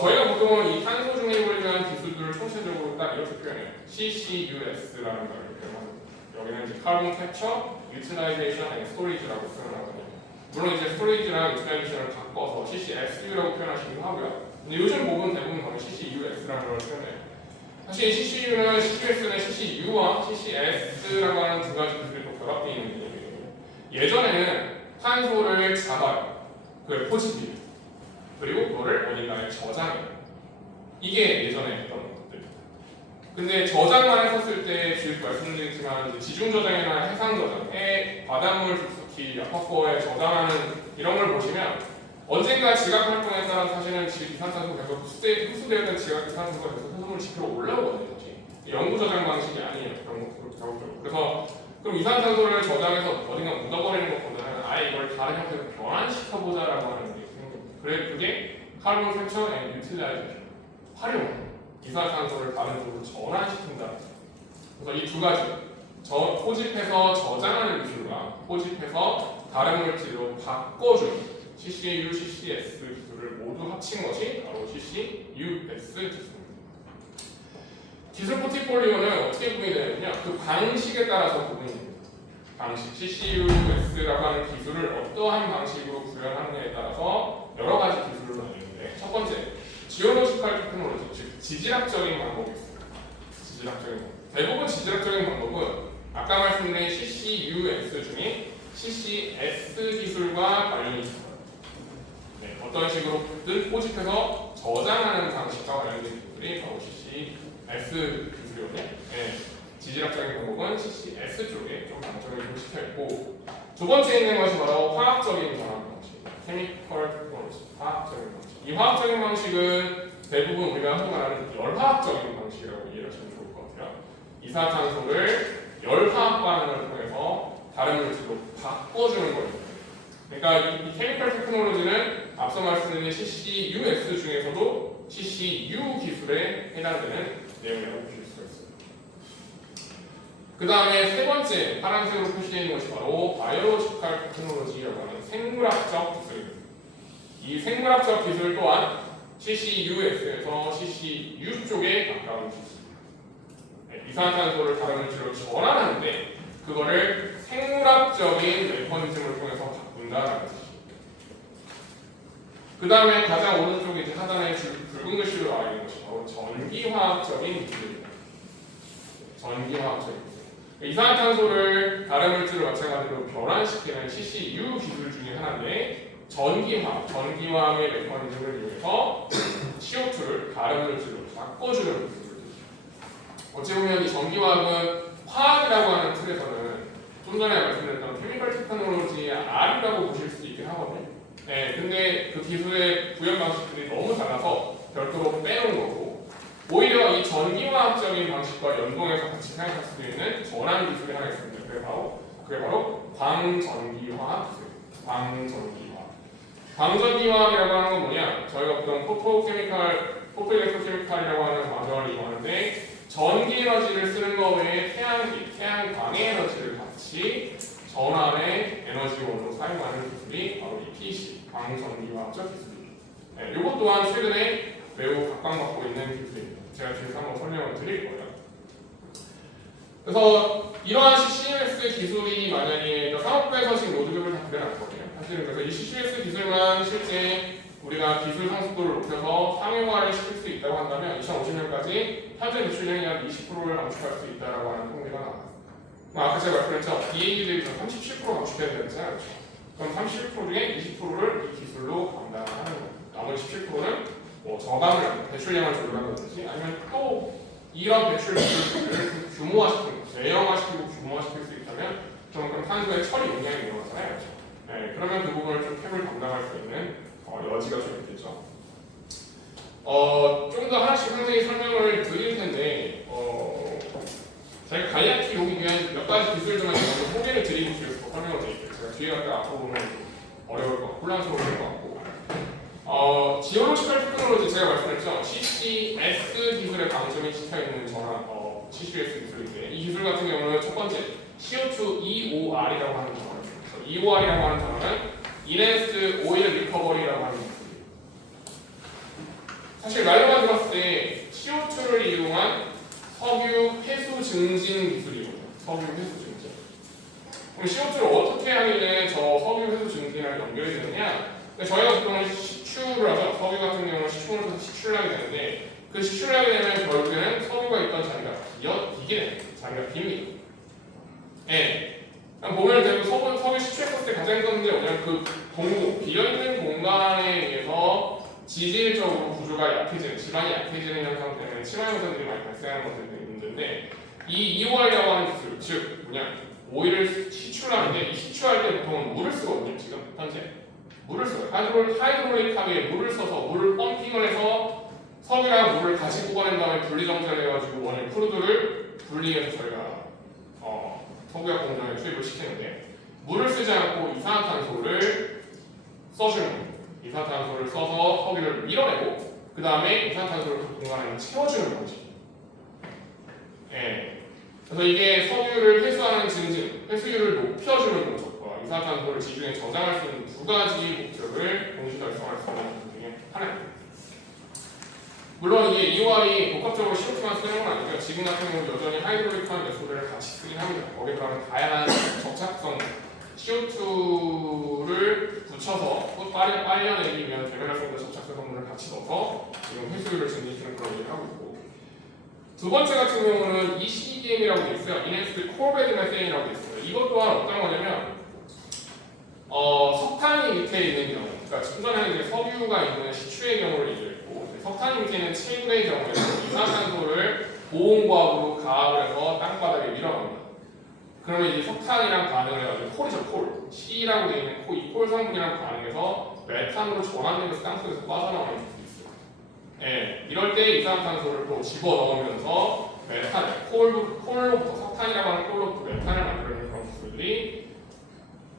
저희가 보통 이 탄소 중립을 위한 기술들을 총체적으로 딱 이렇게 표현해요. CCUS라는 걸 표현합니다. 여기는 이제 Carbon Capture, Utilization and Storage라고 표현하거든요. 물론 이제 스토리지랑 유틸라이제이션을 바꿔서 CCSU라고 표현하시기도 하고요. 근데 요즘 부분 대부분 거의 CCUS라는 걸 표현해요. 사실 CCU는 CCUS는 CCU와 CCS라고 하는 두 가지 기술이 또 결합되어 있는 개념이거든요. 예전에는 탄소를 잡아요. 그걸 포집해요. 그리고 그거를 어딘가에 저장해요. 이게 예전에 했던 것들. 근데 저장만 했었을 때 지금 말씀드렸지만 지중 저장이나 해상 저장, 바닷물 특히 아쿠아포에 저장하는 이런 걸 보시면 언젠가 지각 활동에 따라 사실은 이산탄소 계속 흡수되어 있던 지각 이산탄소가 계속 흡수물 지표로 올라오거든요. 영구 저장 방식이 아니에요. 그래서 그럼 이산탄소를 저장해서 어딘가 묻어버리는 것보다는 아예 이걸 다른 형태로 변환시켜보자라고 하는 게 생깁니다. 그게 카본 캡처 앤 유틸라이제이션, 활용, 이산탄소를 다른 쪽으로 전환시킨다. 그래서 이 두 가지, 포집해서 저장하는 기술과 포집해서 다른 물질로 바꿔주는 CCU, CCS 기술을 모두 합친 것이 바로 CCUS 기술입니다. 기술 포트폴리오는 어떻게 구분이 되느냐? 그 방식에 따라서 구분이 됩니다. 방식 CCUS라고 하는 기술을 어떠한 방식으로 구현하느냐에 따라서 여러 가지 기술을 나뉘는데, 첫 번째 지오로지컬 테크놀로지, 즉 지질학적인 방법이 있습니다. 지질학적인 방법. 대부분 지질학적인 방법은 아까 말씀드린 CCUS 중에 CCS 기술과 관련이 있습니다. 네, 어떤 식으로든 포집해서 저장하는 방식과 관련된 기술이 바로 CCS 기술이거든요. 네, 지질학적인 방법은 CCS 쪽에 좀 방점을 좀 시켜있고, 두 번째 있는 것이 바로 화학적인 전환 방식, 케미컬 테크놀로지, 화학적인 방식. 이 화학적인 방식은 대부분 우리가 흔히 말하는 열화학적인 방식이라고 이해하시면 좋을 것 같아요. 이산화탄소를 열화학 반응을 통해서 다른 물질로 바꿔주는 거예요. 그러니까 이 케미컬 테크놀로지는 앞서 말씀드린 CCUS 중에서도 CCU 기술에 해당되는 내용이라고 보실 수가 있어요. 그 다음에 세 번째 파란색으로 표시되어 있는 것이 바로 바이오로지컬 테크놀로지라고 하는 생물학적 기술입니다. 이 생물학적 기술 또한 CCUS에서 CCU 쪽에 가까운 기술입니다. 네, 이산화탄소를 다른 물질로 전환하는데 그거를 생물학적인 메커니즘을 통해서 바꾼다라는 뜻입니다. 그 다음에 가장 오른쪽에 이제 하단에 붉은 글씨로 나와 있는 것이 바로 전기화학적인 기술입니다. 전기화학적인 기술. 이산화탄소를 다른 물질로 마찬가지로 변환시키는 CCU 기술 중에 하나인데, 전기화학의 메커니즘을 이용해서 CO2를 다른 물질로 바꿔주는 기술입니다. 어찌 보면 이 전기화학은 화학이라고 하는 틀에서는 좀 전에 말씀드렸던 케미컬 테크놀로지의 R이라고 보실 수 있긴 하거든요. 네, 근데 그 기술의 구현 방식들이 너무 달라서 별도로 빼놓은 거고, 오히려 이 전기화학적인 방식과 연동해서 같이 사용할 수 있는 전환 기술이 하나 있습니다. 그게 바로 광전기화학 기술입니다. 광전기화학이라고 하는 건 뭐냐? 저희가 보통 포토일렉트로케미칼이라고 하는 과정을 이용하는데, 전기 에너지를 쓰는 것 외에 태양광의 에너지를 같이 전환의 에너지원으로 사용하는 기술이 바로 이 PC, 광전기화학적 기술입니다. 네, 이것 또한 최근에 매우 각광받고 있는 기술입니다. 제가 뒤에서 한번 설명을 드릴 거예요. 그래서 이러한 CCUS 기술이 만약에 산업부에서 지금 로드맵을 다 그려놨거든요. 사실은 그래서 이 CCUS 기술만 실제 우리가 기술 성숙도를 높여서 상용화를 시킬 수 있다고 한다면 2050년까지 현재 배출량이 한 20%를 감축할 수 있다고 하는 통계가 나왔습니다. 아까 제가 말씀드렸죠. BAE 대비해서 37% 감축해야 되잖아요. 그럼 37% 중에 20%를 이 기술로 감당하는 거예요. 나머지 17%는 뭐 저감을 하는, 배출량을 조절한다든지 아니면 또 이런 배출량을 규모화시키고 대형화시키고 규모화시킬 수 있다면 그럼 탄소의 처리 용량이 늘어나잖아요. 네, 그러면 그 부분을 좀 캡을 감당할 수 있는 여지가 좀 있겠죠. 좀 더 하나씩 상세히 설명을 드릴 텐데, 제가 가이아키 오기 위한 몇 가지 기술들만 먼저 소개를 드리고 뒤에서 설명을 드릴게요. 제가 뒤에 갔다 앞으로 보면 어려울 것 같고 혼란스러울 것 같고. 지오로지컬 테크놀로지 제가 말씀드렸죠. CCS 기술의 강점이 찍혀있는 전환 CCS 기술인데, 이 기술 같은 경우는 첫 번째 CO2 EOR이라고 하는 단어입니다. EOR이라고 하는 단어는 이렌스 오일 리커버리라고 하는 기술이에요. 사실 말로만 들었을 때 CO2를 이용한 석유 회수 증진 기술이거든요. 석유 회수 증진. 그럼 CO2를 어떻게 하길래 저 석유 회수 증진이랑 연결이 되느냐? 저희가 보통 시추를 하죠. 석유 같은 경우는 시추를 해서 시추를 하게 되는데, 그 시추를 하게 되면 결국에는 석유가 있던 자리가 비게 됩니다. 자리가 빕니다. 네. 보면 대부분 석유 시추했을 때 가장 큰 문제가 뭐냐면 그 비어있는 공간에 의해서 지질적으로 구조가 약해지는, 지방이 약해지는 현상 때문에 치마 현상들이 많이 발생하는 것들이 있는데, 이 EOR이라고 하는 기술, 즉 뭐냐, 오일을 시추하는데 이 시추할 때 보통은 물을 쓰거든요. 지금 현재 물을 써요. 하이드롤릭 합에 물을 써서 물을 펌핑을 해서 석유랑 물을 다시 뽑아낸 다음에 분리정제를 해가지고 원래 크루드를 분리해서 저희가 석유화 공정에 투입을 시키는데, 물을 쓰지 않고 이산화탄소를 써주는 거예요. 이산화탄소를 써서 석유를 밀어내고 그 다음에 이산화탄소를 그 공간에 채워주는 방식. 예. 그래서 이게 석유를 회수하는 증진, 회수율을 높여주는 목적과 이산화탄소를 지중해 저장할 수 있는 2가지 목적을 동시에 달성할 수 있는 것 중에 하나입니다. 그 다음에 세 번째, 세 번째 기술은 바로 CCS 기술입니다. CCS 기술은 CCS 물론 이게 EOR이 복합적으로 CO2만 쓰는 건 아니고요. 지금 같은 경우 여전히 하이드롤릭한 메소드를 같이 쓰긴 합니다. 거기에 들어가는 다양한 접착성 CO2를 붙여서 또 빨려내기 위한 개별성과 접착성 성분을 같이 넣어서 지금 회수율을 증진시키는 그런 일을 하고 있고, 두 번째 같은 경우는 ECDM이라고 되어 있어요. Enhanced Corbett Methane이라고 되어 있어요. 이것 또한 어떤 거냐면 석탄이 밑에 있는 경우, 그러니까 중간에는 이제 석유가 있는 시추의 경우를 얘기했고, 석탄이 밑에 있는 칠구의 경우에는 이산화탄소를 보온과학으로 가압을 해서 땅바닥에 밀어넣습니다. 그러면 이제 석탄이랑 반응을 해가지고 콜이죠, 콜. C라고 되어 있는 이 콜 성분이랑 반응해서 메탄으로 전환되면서 땅속에서 빠져나오는 것도 있어요. 예, 이럴 때 이산화탄소를 또 집어넣으면서 메탄을, 콜로부터, 석탄이라고 하는 콜로부터 메탄을 만드는 그런 기술들이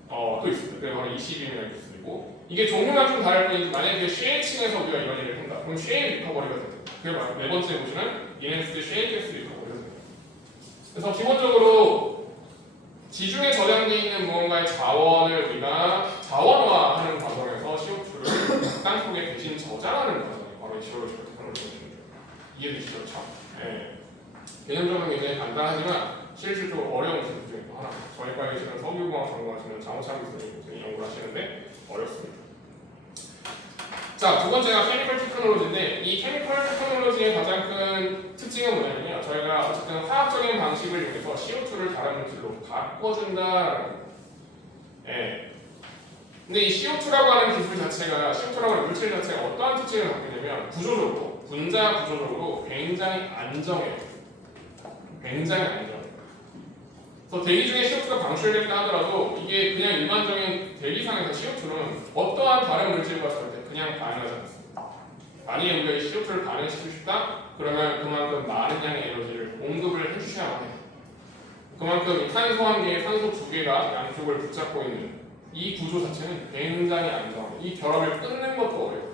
또 있습니다. 그게 바로 ECBM이라는 기술이고, 이게 종류가 좀 다를 뿐이지 만약에 쉐일층에서 우리가 이런 일을 한다. 그럼 쉐일 리커버리가 됩니다. 그게 바로 네 번째 보시면 이넨스트 쉐일 가스 리커버리가 됩니다. 그래서 기본적으로 지중해 저장되어 있는 무언가의 자원을 우리가 자원화하는 과정에서 CO2를 땅속에 대신 저장하는 과정이 바로 이 지오로지컬 테크놀로지입니다. 이해되시죠? 네. 개념적으로 굉장히 간단하지만 실질적으로 어려운 기술 중에 또 하나입니다. 저희 과에 계시는 석유공학 전공하시는 장호찬 교수님이 연구를 하시는데 어렵습니다. 자, 두 번째가 케미컬 테크놀로지인데, 이 케미컬 테크놀로지의 가장 큰 특징은 뭐냐면요, 저희가 어쨌든 화학적인 방식을 이용해서 CO2를 다른 물질로 바꿔준다라는 거예요. 예. 근데 이 CO2라고 하는 기술 자체가, CO2라고 하는 물질 자체가 어떠한 특징을 갖게 되면 구조적으로, 분자 구조적으로 굉장히 안정해요. 굉장히 안정해요. 그래서 대기 중에 CO2가 방출됐다 하더라도 이게 그냥 일반적인 대기상에서 CO2는 어떠한 다른 물질과 봤을 때 그냥 반응하지 않습니다. 만약에 우리가 이 CO2를 반응시키고 싶다? 그러면 그만큼 많은 양의 에너지를 공급을 해주셔야만 해요. 그만큼 이 탄소 한 개에 산소 두 개가 양쪽을 붙잡고 있는 이 구조 자체는 굉장히 안정해요. 이 결합을 끊는 것도 어려워요.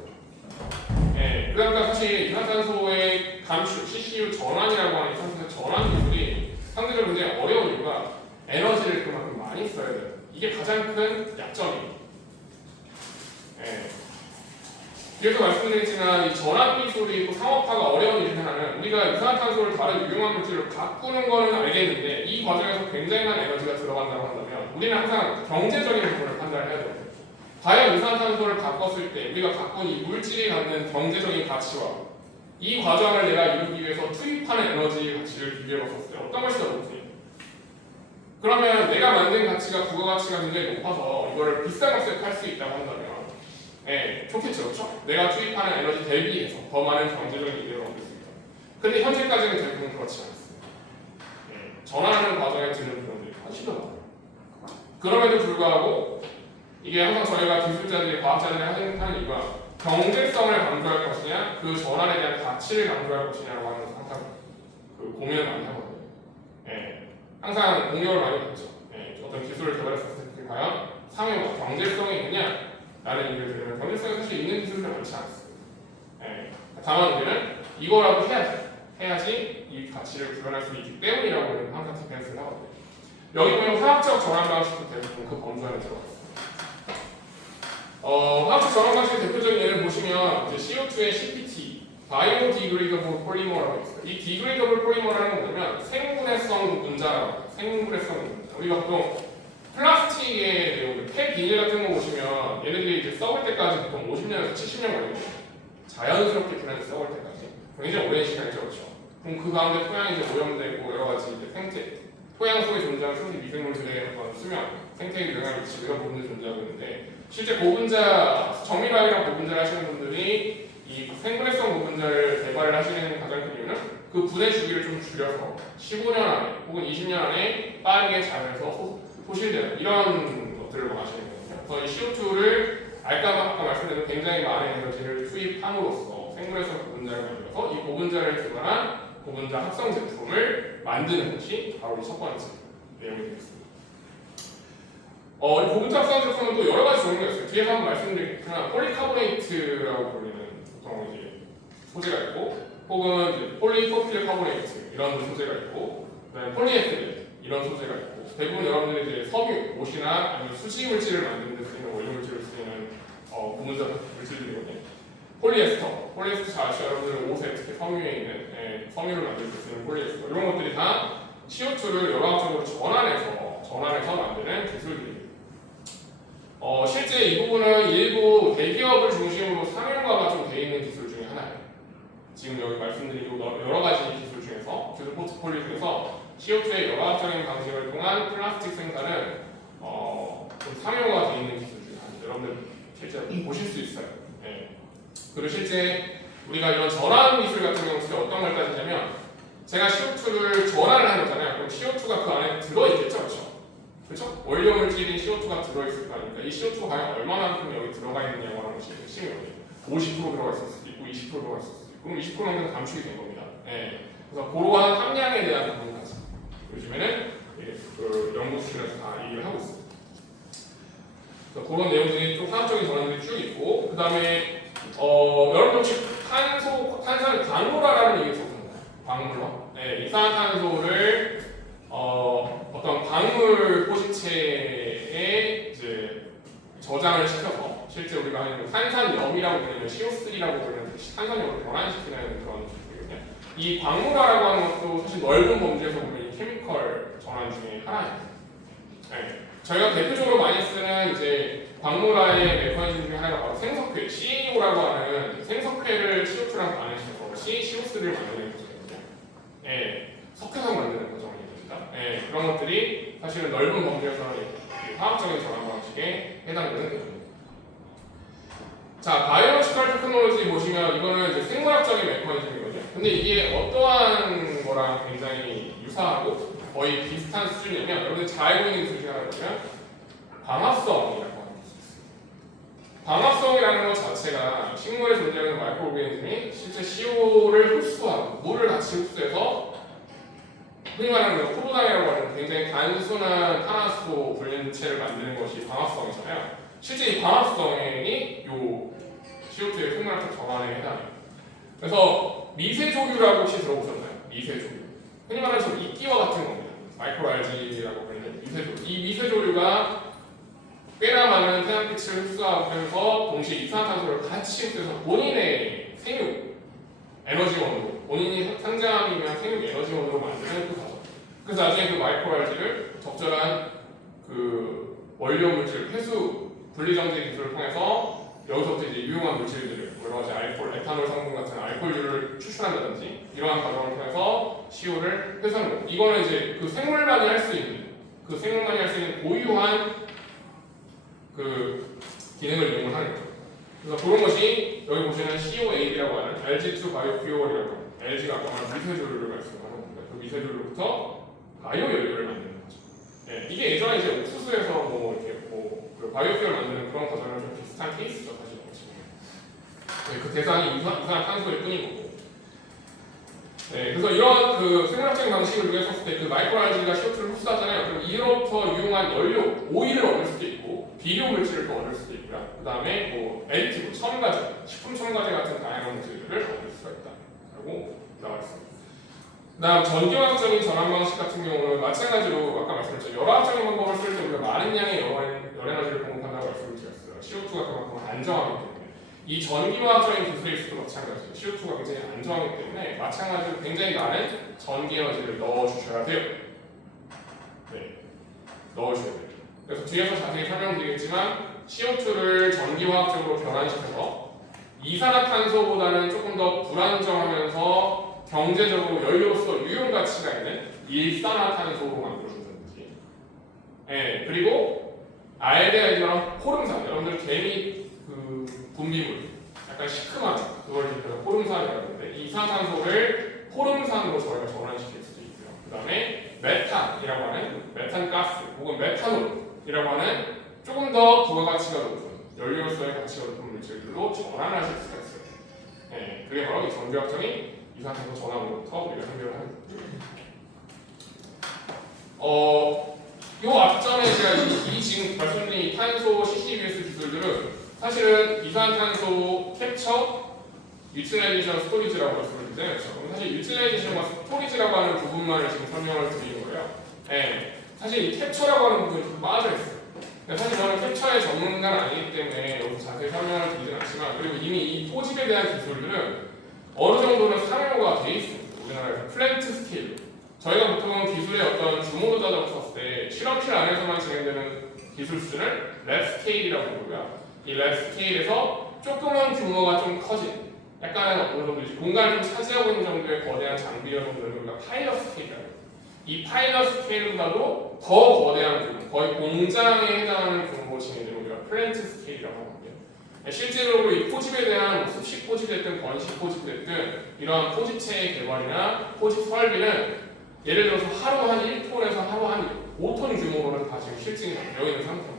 예, 그러니까 사실 이산탄소의 감축, CCU 전환이라고 하는 이산탄소의 전환 기술이 상대적으로 굉장히 어려운 이유가 에너지를 그만큼 많이 써야 돼요. 이게 가장 큰 약점이에요. 예. 그래서 말씀드렸지만 이 전환 기술이 또 상업화가 어려운 일 중 하나는 우리가 이산화탄소를 다른 유용한 물질로 바꾸는 거는 알겠는데 이 과정에서 굉장히 많은 에너지가 들어간다고 한다면 우리는 항상 경제적인 부분을 판단해야 돼요. 과연 이산화탄소를 바꿨을 때 우리가 바꾼 이 물질이 갖는 경제적인 가치와 이 과정을 내가 이루기 위해서 투입하는 에너지 가치를 비교해봤을 때 어떤 것이 더 높으냐? 그러면 내가 만든 가치가 부가가치가 굉장히 높아서 이거를 비싼 값에 팔 수 있다고 한다면 네, 좋겠죠, 그렇죠? 내가 투입하는 에너지 대비해서 더 많은 경제적인 이득을 얻을 수 있다. 근데 현재까지는 대부분 그렇지 않습니다. 전환하는 과정에 드는 비용들이 훨씬 더 많아요. 그럼에도 불구하고 이게 항상 저희가 기술자들이, 과학자들이 하는 이유가 경제성을 강조할 것이냐, 그 전환에 대한 가치를 강조할 것이냐라고 하는 것을 항상 그 고민을 많이 하거든요. 항상 공격을 많이 받죠. 어떤 기술을 개발했을 때 과연 상용화, 경제성이 있느냐? 라는 얘기를 들으면 경제성이 사실 있는 기술은 많지 않습니다. 다만 우리는 이거라도 해야지 이 가치를 구현할 수 있기 때문이라고 항상 디펜스를 하거든요. 여기 보면 화학적 전환 방식도 대부분 그 범주 안에 들어가 있습니다. 화학적 전환 방식의 대표적인 예를 보시면 이제 CO2의 CPT, 바이오디그레이더블 폴리머라고 있어요. 이 디그레이더블 폴리머라는 건 뭐냐면 생분해성 분자라고 해요. 생분해성 분자. 우리가 보통 플라스틱의 내용, 폐비닐 같은 거 보시면 얘네들이 이제 썩을 때까지 보통 50년에서 70년 걸리거든요. 자연스럽게 그냥 썩을 때까지. 굉장히 오랜 시간이죠, 그렇죠? 그럼 그 가운데 토양이 이제 오염되고 여러 가지 이제 생태, 토양 속에 존재하는 수지 미생물들의 어떤 수명, 생태에 영향을 미치고 이런 부분들이 존재하고 있는데 실제 고분자, 정밀화학이랑 고분자를 하시는 분들이 이 생분해성 고분자를 개발을 하시는 가장 큰 이유는 그 분해 주기를 좀 줄여서 15년 안에 혹은 20년 안에 빠르게 자연에서 소실되는 이런 것들을 원하시는 거거든요. 그래서 이 CO2를 아까 말씀드린 굉장히 많은 에너지를 투입함으로써 생분해성 고분자를 만들어서 이 고분자를 기반한 고분자 합성 제품을 만드는 것이 바로 이 첫 번째 내용이 되겠습니다. 이 고분자 합성 제품은 또 여러 가지 종류가 있어요. 뒤에서 한번 말씀드리겠지만 폴리카보네이트라고 불리는 보통 이제 소재가 있고, 혹은 이제 폴리프로필 카보네이트 이런 소재가 있고, 그다음에 폴리에스테르 이런 소재가 있고, 대부분 여러분들이 이제 석유, 옷이나 아니면 수지 물질을 만드는 데 쓰이는 원료 물질을 쓰이는 고분자 물질들이거든요. 폴리에스터 잘 아시죠? 여러분들 옷에 특히 섬유에 있는 섬유를 만들 때 쓰는 폴리에스터 이런 것들이 다 CO2를 열화학적으로 전환해서 만드는 기술들입니다. 실제 이 부분은 일부 대기업을 중심으로 상용화가 좀 되어 있는 기술 중에 하나예요. 지금 여기 말씀드린 여러 가지 기술 중에서 기술 포트폴리오 중에서 CO2의 열화학적인 방식을 통한 플라스틱 생산은 좀 상용화가 되어 있는 기술 중에 하나입니다. 여러분들 실제 보실 수 있어요. 그리고 실제 우리가 이런 전환 기술 같은 경우는 어떤 걸 따지냐면 제가 CO2를 전환을 하는 거잖아요. 그럼 CO2가 그 안에 들어있겠죠, 그렇죠? 원료 물질인 CO2가 들어있을 거 아닙니까? 이 CO2가 과연 얼마만큼 여기 들어가 있느냐고 하는 것이 핵심이에요. 50% 들어가 있을 수도 있고 20% 들어가 있을 수도 있고 그럼 20%만큼 감축이 된 겁니다. 그래서 그러한 함량에 대한 부분까지 요즘에는 연구 수준에서 다 얘기를 하고 있습니다. 그래서 그런 내용들이 좀 화학적인 전환들이 쭉 있고 그 다음에 여러분들 혹시 탄산을 광물화라는 얘기 들어보셨나요? 광물화? 이산화탄소를 어떤 광물 포식체에 이제 저장을 시켜서 실제 우리가 하는 탄산염이라고 부르는 CO3라고 부르는 탄산염을 변환시키는 그런 기술이거든요. 이 광물화라고 하는 것도 사실 넓은 범주에서 보면 이 케미컬 전환 중에 하나예요. 저희가 대표적으로 많이 쓰는 이제 광물화의 메커니즘 중에 하나가 바로 생석회, CaO라고 하는 생석회를 CO2랑 반응시켜서 CO3를 만드는 거거든요. 석회상 만드는 과정입니다. 그런 것들이 사실은 넓은 범주에서 화학적인 전환 방식에 해당되는 거죠. 자, 바이오로지컬 테크놀로지 보시면 이거는 이제 생물학적인 메커니즘이거든요. 근데 이게 어떠한 거랑 굉장히 유사하고 거의 비슷한 수준이면 여러분들 잘 알고 있는 기술 중에 하나가 방합성이라고 하는 기술이 있어요. 방합성이라는 것 자체가 식물에 존재하는 마이크로 오르가니즘이 실제 CO를 흡수하고 물을 같이 흡수해서 흔히 말하는 프로당이라고 하는 굉장히 단순한 탄화수소 분리체를 만드는 것이 방합성이잖아요. 실제 이 방합성이 요 CO2의 생물학적 전환에 해당해요. 그래서 미세조류라고 혹시 들어보셨나요? 미세조류. 흔히 말하는 이끼와 같은 겁니다. 마이크로알지라고 부르는 미세조류. 이 미세조류가 꽤나 많은 태양빛을 흡수하면서 동시에 이산화탄소를 같이 흡수해서 본인의 생육 에너지원으로 본인이 상장이면 생육 에너지원으로 만드는 그 과정. 그래서 나중에 그 마이크로알지를 적절한 그 원료 물질 회수 분리정제 기술을 통해서 여기서부터 이제 유용한 물질들을 여러 가지 알코올, 에탄올 성분 같은 알코올류를 추출한다든지 이러한 과정을 통해서 CO를 회수하는 거. 이거는 이제 그 생물만이 할 수 있는 고유한 그 기능을 이용을 하는 거죠. 그래서 그런 것이 여기 보시는 COAD라고 하는 LG2 바이오퓨얼이라고 LG가 아까 말한 미세조류를 말씀하는 겁니다. 그 미세조류부터 바이오 연료를 만드는 거죠. 이게 예전에 이제 옥수수에서 뭐 이렇게 그 바이오퓨얼 만드는 그런 과정이랑 좀 비슷한 케이스죠, 사실. 그 대상이 이산화탄소일 뿐이고. 그래서 이런 그 생물학적인 방식을 이용했을 때 그 마이크로알지가 CO2를 흡수하잖아요. 그럼 이로부터 유용한 연료, 오일을 얻을 수도 있고 비료 물질을 또 얻을 수도 있고요. 그 다음에 뭐 애디티브, 첨가제, 식품 첨가제 같은 다양한 물질들을 얻을 수가 있다라고 나와 있습니다. 그다음 전기화학적인 전환 방식 같은 경우는 마찬가지로 아까 말씀드렸죠. 열화학적인 방법을 쓸 때 우리가 많은 양의 열에너지를 공급한다고 말씀을 드렸어요. CO2가 그만큼 안정하기 때문에 이 전기화학적인 기술에 있어도 마찬가지예요. CO2가 굉장히 안정하기 때문에 마찬가지로 굉장히 많은 전기에너지를 넣어주셔야 돼요. 넣어주셔야 돼요. 그래서 뒤에서 자세히 설명드리겠지만 CO2를 전기화학적으로 변환시켜서 이산화탄소보다는 조금 더 불안정하면서 경제적으로 연료로서 유용 가치가 있는 일산화탄소로 만들어준다든지, 그리고 알데하이드랑 포름산, 여러분들 개미 그 분비물, 약간 시큼한 그걸 그래서 포름산이라고 하는데 이산화탄소를 포름산으로 저희가 전환시킬 수도 있고요. 그 다음에 메탄이라고 하는 메탄가스 혹은 메탄올이라고 하는 조금 더 부가가치가 높은 연료로서의 가치가 높은 물질들로 전환하실 수가 있어요. 그게 바로 이 전기화학적인 이산화탄소 전환으로부터 우리가 해결하는 거죠. 요 앞전에 제가 이 지금 말씀드린 탄소 CCUS 기술들은 사실은 이산화탄소 캡처, 유틸라이제이션, 스토리지라고 말씀을 드리잖아요. 그럼 사실 유틸라이제이션과 스토리지라고 하는 부분만을 지금 설명을 드리는 거예요. 사실 이 캡처라고 하는 부분이 좀 빠져 있어요. 근데 사실 저는 캡처의 전문가는 아니기 때문에 여기서 자세히 설명을 드리진 않지만 그리고 이미 이 포집에 대한 기술들은 어느 정도는 상용화가 돼 있습니다. 우리나라에서 플랜트 스케일. 저희가 보통 기술의 어떤 규모도 따져봤을 때 실험실 안에서만 진행되는 기술 수준을 랩 스케일이라고 부르고요. 이 랩 스케일에서 조금은 규모가 좀 커진 약간 어느 정도 이제 공간을 좀 차지하고 있는 정도의 거대한 장비를 우리가 파일럿 스케일이라고 해요. 이 파일럿 스케일보다도 더 거대한 규모, 거의 공장에 해당하는 규모로 진행되는 우리가 플랜트 스케일이라고 하거든요. 실제로 이 포집에 대한 뭐 습식 포집이 됐든 건식 포집이 됐든 이러한 포집체의 개발이나 포집 설비는 예를 들어서 하루 한 1톤에서 하루 한 5톤 규모로는 다 지금 실증이 되어 있는 상태입니다.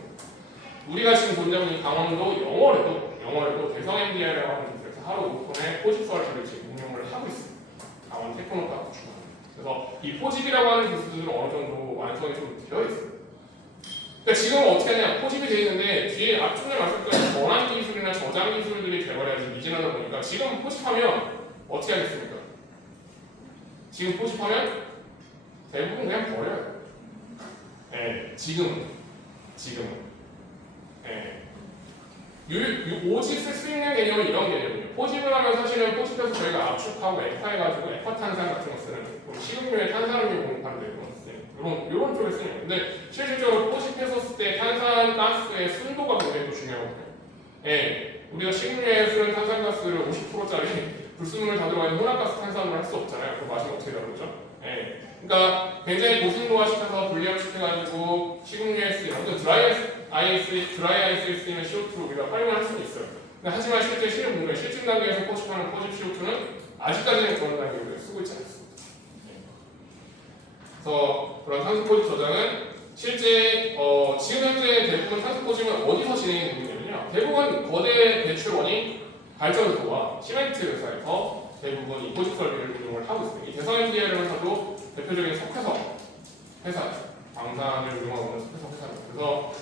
우리가 지금 본다면 이 강원도 영월에도 대성 MDR이라고 하는 곳에서 하루 5톤의 포집 설비를 지금 운영을 하고 있습니다. 강원 테크노파크 중앙. 그래서 이 포집이라고 하는 기술들은 어느 정도 완성이 좀 되어 있습니다. 그러니까 지금은 어떻게 하냐? 포집이 되어 있는데 뒤에 앞쪽에 말씀드린 전환 기술이나 저장 기술들이 개발해야지 미진하다 보니까 지금 포집하면 어떻게 하겠습니까? 지금 포집하면 대부분 그냥 버려요. 예, 지금은. 예. 오직 쓸 수 있는 개념은 이런 개념이에요. 포집을 하면 사실은 포집해서 저희가 압축하고 액화해가지고 액화탄산 같은 거 쓰는 식음료에 탄산음료 공급하는 데 이런 쪽에 쓰는 거예요. 근데 실질적으로 포집했었을 때 탄산가스의 순도가 굉장히 또 중요하거든요. 예, 우리가 식음료에 쓰는 탄산가스를 50%짜리 불순물 다 들어가 있는 혼합가스 탄산으로 할 수 없잖아요. 그럼 맛이 어떻게 다르죠? 예. 그러니까 굉장히 고순도화 시켜서 분리압 시켜가지고 식음료에 쓰이는 드라이 아이스에 쓰이는 CO2를 우리가 활용할 수는 있어요. 근데 하지만 실제 실증 단계에서 포집하는 포집 CO2는 아직까지는 그런 단계로 쓰고 있지 않습니다. 그래서 그런 탄소 포집 저장은 실제 지금 현재 대부분 탄소 포집은 어디서 진행이 되고 있냐면요. 대부분 거대 배출원인 발전소와 시멘트 회사에서 대부분 이 포집 설비를 운용을 하고 있습니다. 이 대성 MDR 회사도 대표적인 석회석 회사예요. 방산을 운용하고 있는 석회석 회사입니다. 그래서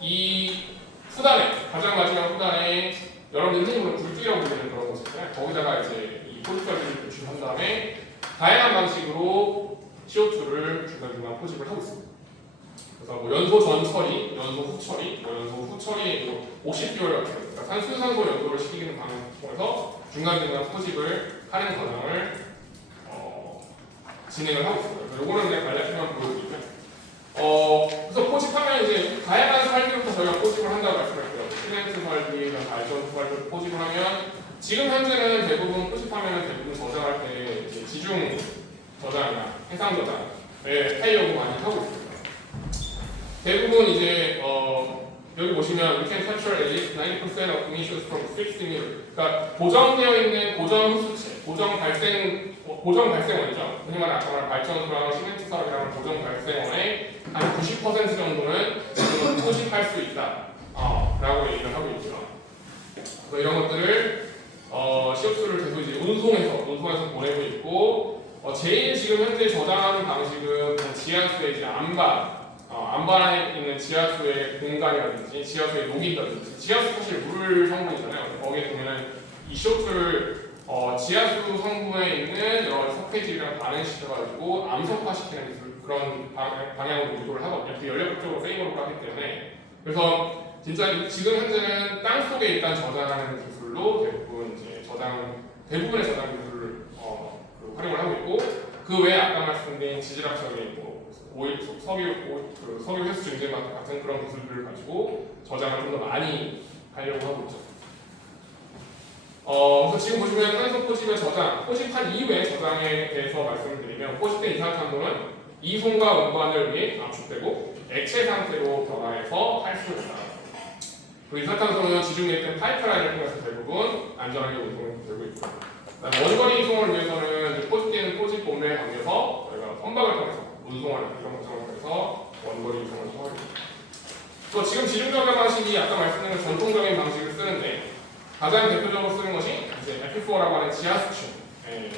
이 후단에 가장 마지막 후단에 여러분들 흔히 굴뚝이라고 불리는 그런 곳 있잖아요. 거기다가 이제 이 포집 설비를 배출한 다음에 다양한 방식으로 CO2를 중간중간 포집을 하고 있습니다. 그래서 뭐 연소 전 처리, 연소 후 처리, 연소 후 처리, 옥시퓨얼 같은 그러니까 산수산소 연소를 시키는 방향을 통해서 중간중간 포집을 하는 과정을 진행을 하고 있습니다. 그래서 요거는 그냥 간략히만 보여드리면 그래서 포집하면 이제 다양한 설비부터 저희가 포집을 한다고 말씀드렸고요. 시멘트 설비, 발전소 설비 포집을 하면 지금 현재는 대부분 포집하면 대부분 저장할 때 이제 지중 저장이나 해상 저장을 하려고 많이 하고 있습니다. 대부분 이제 여기 보시면 we can capture at least 90% of emissions from fixed emitter. 그러니까 고정되어 있는 고정 흡수체, 고정 발생원이죠. 흔히 말하는 아까 말한 발전소랑 시멘트 사업이랑 고정 발생원의 한 90% 정도는 지금은 포집할 수 있다. 라고 얘기를 하고 있죠. 그래서 이런 것들을 CO2를 계속 이제 운송해서 보내고 있고 제일 지금 현재 저장하는 방식은 지하수의 이제 안반에 있는 지하수의 공간이라든지 지하수에 녹인다든지 지하수 사실 물 성분이잖아요. 거기에 보면은 이 CO2를 지하수 성분에 있는 여러 가지 석회질이랑 반응시켜가지고 암석화시키는 기술 그런 방향으로 유도를 하거든요. 그 연력적으로 페이버로 하기 때문에 그래서 진짜 지금 현재는 땅 속에 일단 저장하는 기술로 대부분의 저장 기술을 활용을 하고 있고 그 외에 아까 말씀드린 지질학적인 석유 회수 증진 같은 그런 기술들을 가지고 저장을 좀 더 많이 하려고 하고 있죠. 그래서 지금 보시면 탄소 포집의 저장, 포집한 이후의 저장에 대해서 말씀을 드리면 포집된 이산탄소는 이송과 운반을 위해 압축되고 액체 상태로 변화해서 할 수 있다. 그리고 이산탄소는 지중해 있던 파이프라인을 통해서 대부분 안전하게 운송이 되고 있습니다. 원거리 이송을 위해서는 포집되는 포집 본매에 담겨서 저희가 선박을 통해서 운송하는 이런 과정을 통해서 원거리 이송을 하고 있습니다. 지금 지중저장 방식이 아까 말씀드린 전통적인 방식을 쓰는데 가장 대표적으로 쓰는 것이 이제 FP4라고 하는 지하수층.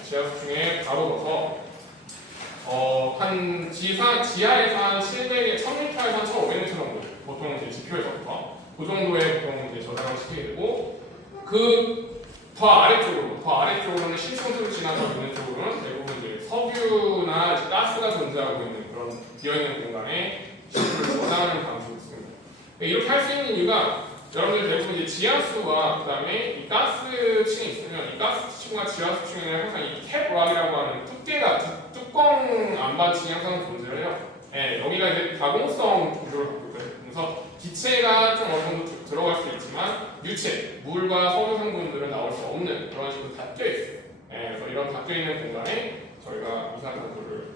지하수층에 바로 넣어서 한 지하에서 한 700에 1000m에서 한 1500m 정도 보통 이제 지표에서부터 그 정도의 보통 이제 저장을 시키게 되고 그 더 아래쪽으로는 실천수를 지나서 있는 쪽으로는 대부분 이제 석유나 이제 가스가 존재하고 있는 그런 비어있는 공간에 시설을 저장하는 방식을 씁니다. 이렇게 할 수 있는 이유가 여러분들 대부분 이제 지하수와 그다음에 이 가스층이 있으면 이 가스층과 지하수층에는 항상 이 캡락이라고 하는 뚜껑 안반층이 항상 존재를 해요. 예, 여기가 이제 가공성 구조를 갖고 있거든요. 그래서 기체가 좀 어느 정도 들어갈 수 있지만 유체, 물과 석유 성분들은 나올 수 없는 그런 식으로 닫혀 있어요. 예, 그래서 이런 닫혀 있는 공간에 저희가 이산화탄소를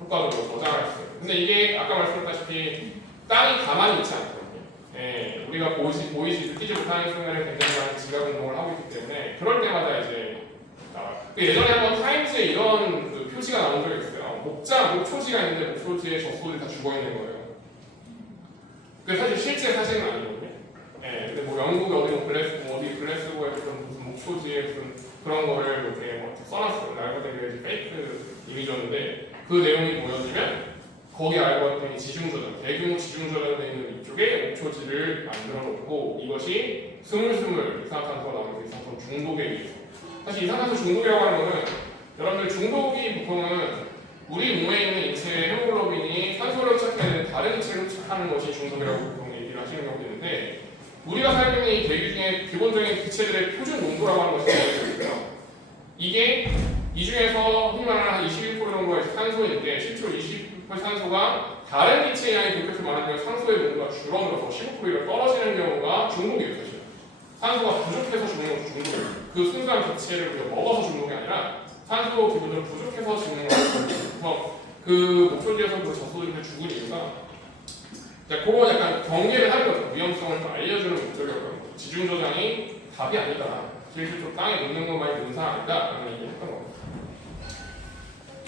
효과적으로 저장할 수 있어요. 근데 이게 아까 말씀드렸다시피 땅이 가만히 있지 않거든요. 예, 우리가 보이지 느끼지 못하는 순간에 굉장히 많은 지각 운동을 하고 있기 때문에 그럴 때마다 이제 예전에 한번 타임즈에 이런 그 표시가 나온 적이 있어요. 목초지가 있는데 목초지에 젖소들이 다 죽어 있는 거예요. 그게 사실 실제 사실은 아니거든요. 예, 근데 뭐 영국 어디 글래스고에 무슨 목초지에 무슨 그런 거를 이렇게 뭐 써놨어요. 알고 보니 페이크 이미지였는데 그 내용이 뭐였냐면 거기 알고 봤더니 지중저장, 대규모 지중저장되어 있는 이쪽에 목초지를 만들어 놓고 이것이 스물스물 이산화탄소가 나오면서 이산화탄소 중독에 의해서 사실 이산화탄소 중독이라고 하는 거는 여러분들 중독이 보통은 우리 몸에 있는 인체의 헤모글로빈이 산소를 흡착하는 다른 인체를 흡착하는 것이 중독이라고 보통 얘기를 하시는 경우가 있는데 우리가 살고 있는 이 대기 중에 기본적인 기체들의 표준 농도라고 하는 것이 있어요. 이게 이 중에서 흔히 말하는 한 21% 정도가 산소인데 실제로 20% 산소가 다른 기체의 양이 그렇게 많으면 산소의 농도가 줄어들어서 15% 이상 떨어지는 경우가 중독이에요. 사실 산소가 부족해서 죽는 것도 중독이에요. 그 순수한 기체를 우리가 먹어서 죽는 게 아니라 산소 기본적으로 부족해서 죽는 거라서 그 목초지에서 그 젖소들이 죽은 이유가 그거 약간 경계를 하려고 위험성을 좀 알려주는 목적이었거든요. 지중저장이 답이 아니다. 실제 좀 땅에 놓는 것만이 논사 아니다. 라는 얘기를 했던 겁니다.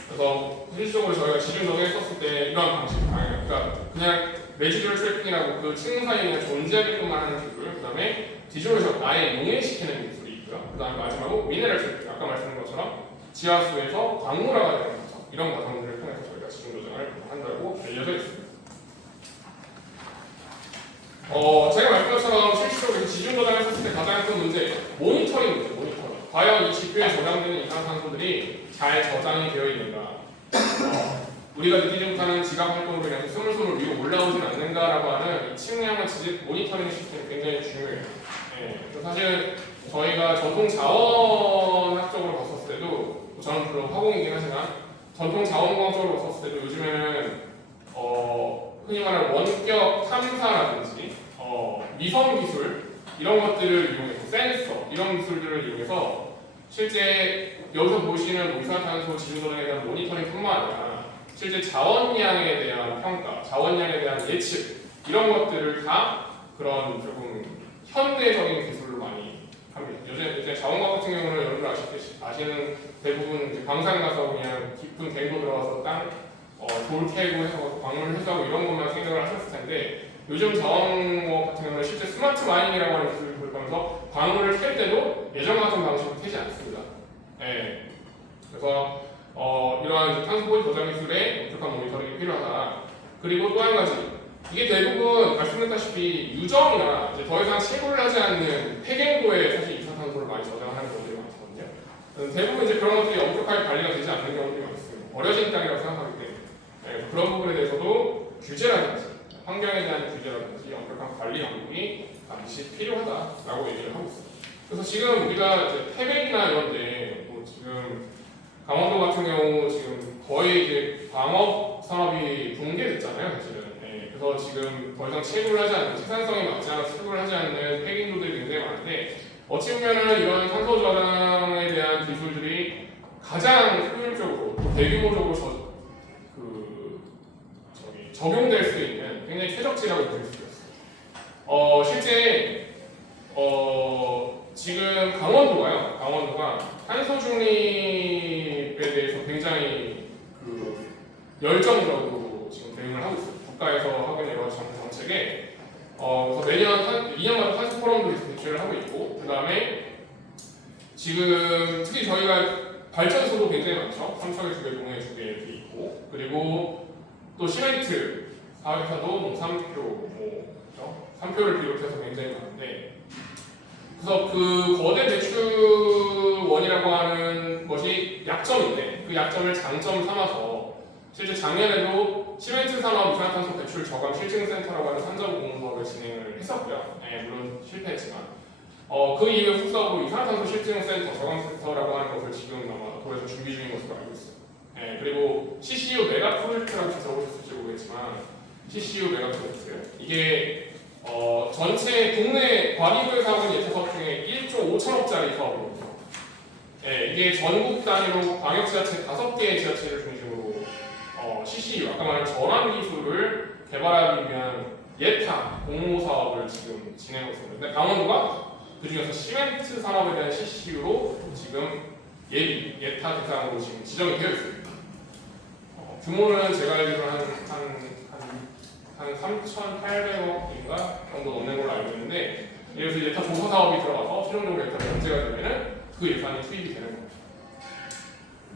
그래서 실질적으로 저희가 지중저장에 썼을 때 이러한 방식, 그러니까 그냥 레지듀얼 트래핑이라고 그 층 사이에 그냥 존재하게끔만 하는 기술, 그 다음에 디졸루션 아예 용해시키는 기술이 있고요. 그 다음에 마지막으로 미네랄 트래핑, 아까 말씀드린 것처럼 지하수에서 광물화가 되는 거죠. 이런 과정들을 통해서 저희가 지중저장을 한다고 알려져 있습니다. 제가 말씀드린 것처럼 실질적으로 지중저장을 썼을 때 가장 큰 문제 모니터링이죠. 모니터링. 과연 이 지표에 저장되는 이산화탄소들이 잘 저장이 되어 있는가? 우리가 느끼지 못하는 지각 활동으로 인해서 스물스물 위로 올라오진 않는가라고 하는 이 측량과 모니터링 시스템이 굉장히 중요해요. 예, 사실 저희가 전통 자원학적으로 봤었을 때도 저는 물론 화공이긴 하지만 전통 자원공학적으로 봤었을 때도 요즘에는 흔히 말하는 원격 탐사라든지 위성 기술 이런 것들을 이용해서 센서 이런 기술들을 이용해서 실제 여기서 보시는 이산화탄소 지중저장에 대한 모니터링뿐만 아니라 실제 자원량에 대한 평가, 자원량에 대한 예측 이런 것들을 다 그런 조금 현대적인 기술로 많이 합니다. 요새 자원과학 같은 경우는 여러분들 아시는 대부분 이제 광산 가서 그냥 깊은 갱도 들어가서 돌 캐고 해서 광물 회수하고 이런 것만 생각을 하셨을 텐데 요즘 자원과학 같은 경우는 실제 스마트 마이닝이라고 하는 기술을 도입하면서 광물을 캘 때도 예전 같은 방식으로 캐지 않습니다. 예. 그래서 이러한 탄소 저장 기술의 엄격한 모니터링이 필요하다. 그리고 또 한 가지 이게 대부분 말씀드렸다시피 유정이나 이제 더 이상 채굴을 하지 않는 폐갱도에 사실 이산화탄소를 많이 저장하는 경우들이 많거든요. 대부분 이제 그런 것들이 엄격하게 관리가 되지 않는 경우들이 많습니다. 버려진 땅이라고 생각하기 때문에 그런 부분에 대해서도 규제라든지 환경에 대한 규제라든지 엄격한 관리 방법이 반드시 필요하다라고 얘기를 하고 있습니다. 그래서 지금 우리가 이제 태백이나 이런데 뭐 지금 강원도 같은 경우 지금 거의 이제 광업 산업이 붕괴됐잖아요, 사실은. 그래서 지금 더 이상 채굴을 하지 않는 생산성이 맞지 않아서 채굴을 하지 않는 폐기물들이 굉장히 많은데 어찌 보면은 이런 탄소 저장에 대한 기술들이 가장 효율적으로 또 대규모적으로 적용될 수 있는 굉장히 최적지라고 볼 수 있어요. 실제 지금 강원도가 탄소 중립에 대해서 굉장히 열정적으로 지금 대응을 하고 있어요. 국가에서 하고 있는 여러 정책에 그래서 매년 2년마다 탄소 포럼도 개최를 하고 있고 그 다음에 지금 특히 저희가 발전소도 굉장히 많죠. 삼척에 2개, 동해에 2개 이렇게 있고 그리고 또 시멘트 사회사도 3표를 비롯해서 굉장히 많은데 그래서 그 거대 배출원이라고 하는 것이 약점인데 그 약점을 장점 삼아서 실제 작년에도 시멘트 산업 이산화탄소 배출 저감 실증센터라고 하는 산정 공모 사업을 진행을 했었고요. 물론 실패했지만 그 이후에 후속으로 이산화탄소 실증센터 저감센터라고 하는 것을 지금 아마 도에서 준비 중인 것으로 알고 있어요. 그리고 CCU 메가 프로젝트라고 혹시 들어보셨을지 모르겠지만 CCU 메가 프로젝트 이게 전체 국내 관이부에 사업은 예타 사업 중에 1조 5천억짜리 사업이거든요. 이게 전국 단위로 광역지자체 5개의 지자체를 중심으로 CCU, 아까 말한 전환 기술을 개발하기 위한 예타 공모 사업을 지금 진행하고 있습니다. 근데 강원도가 그 중에서 시멘트 산업에 대한 CCU로 지금 예타 대상으로 지금 지정이 되어 있습니다. 규모는 제가 알기로는 한 3,800억인가 정도 넘는 걸로 알고 있는데, 여기서 예타 조사 사업이 들어가서 최종적으로 예타가 결제가 되면은 그 예산이 투입이 되는 겁니다.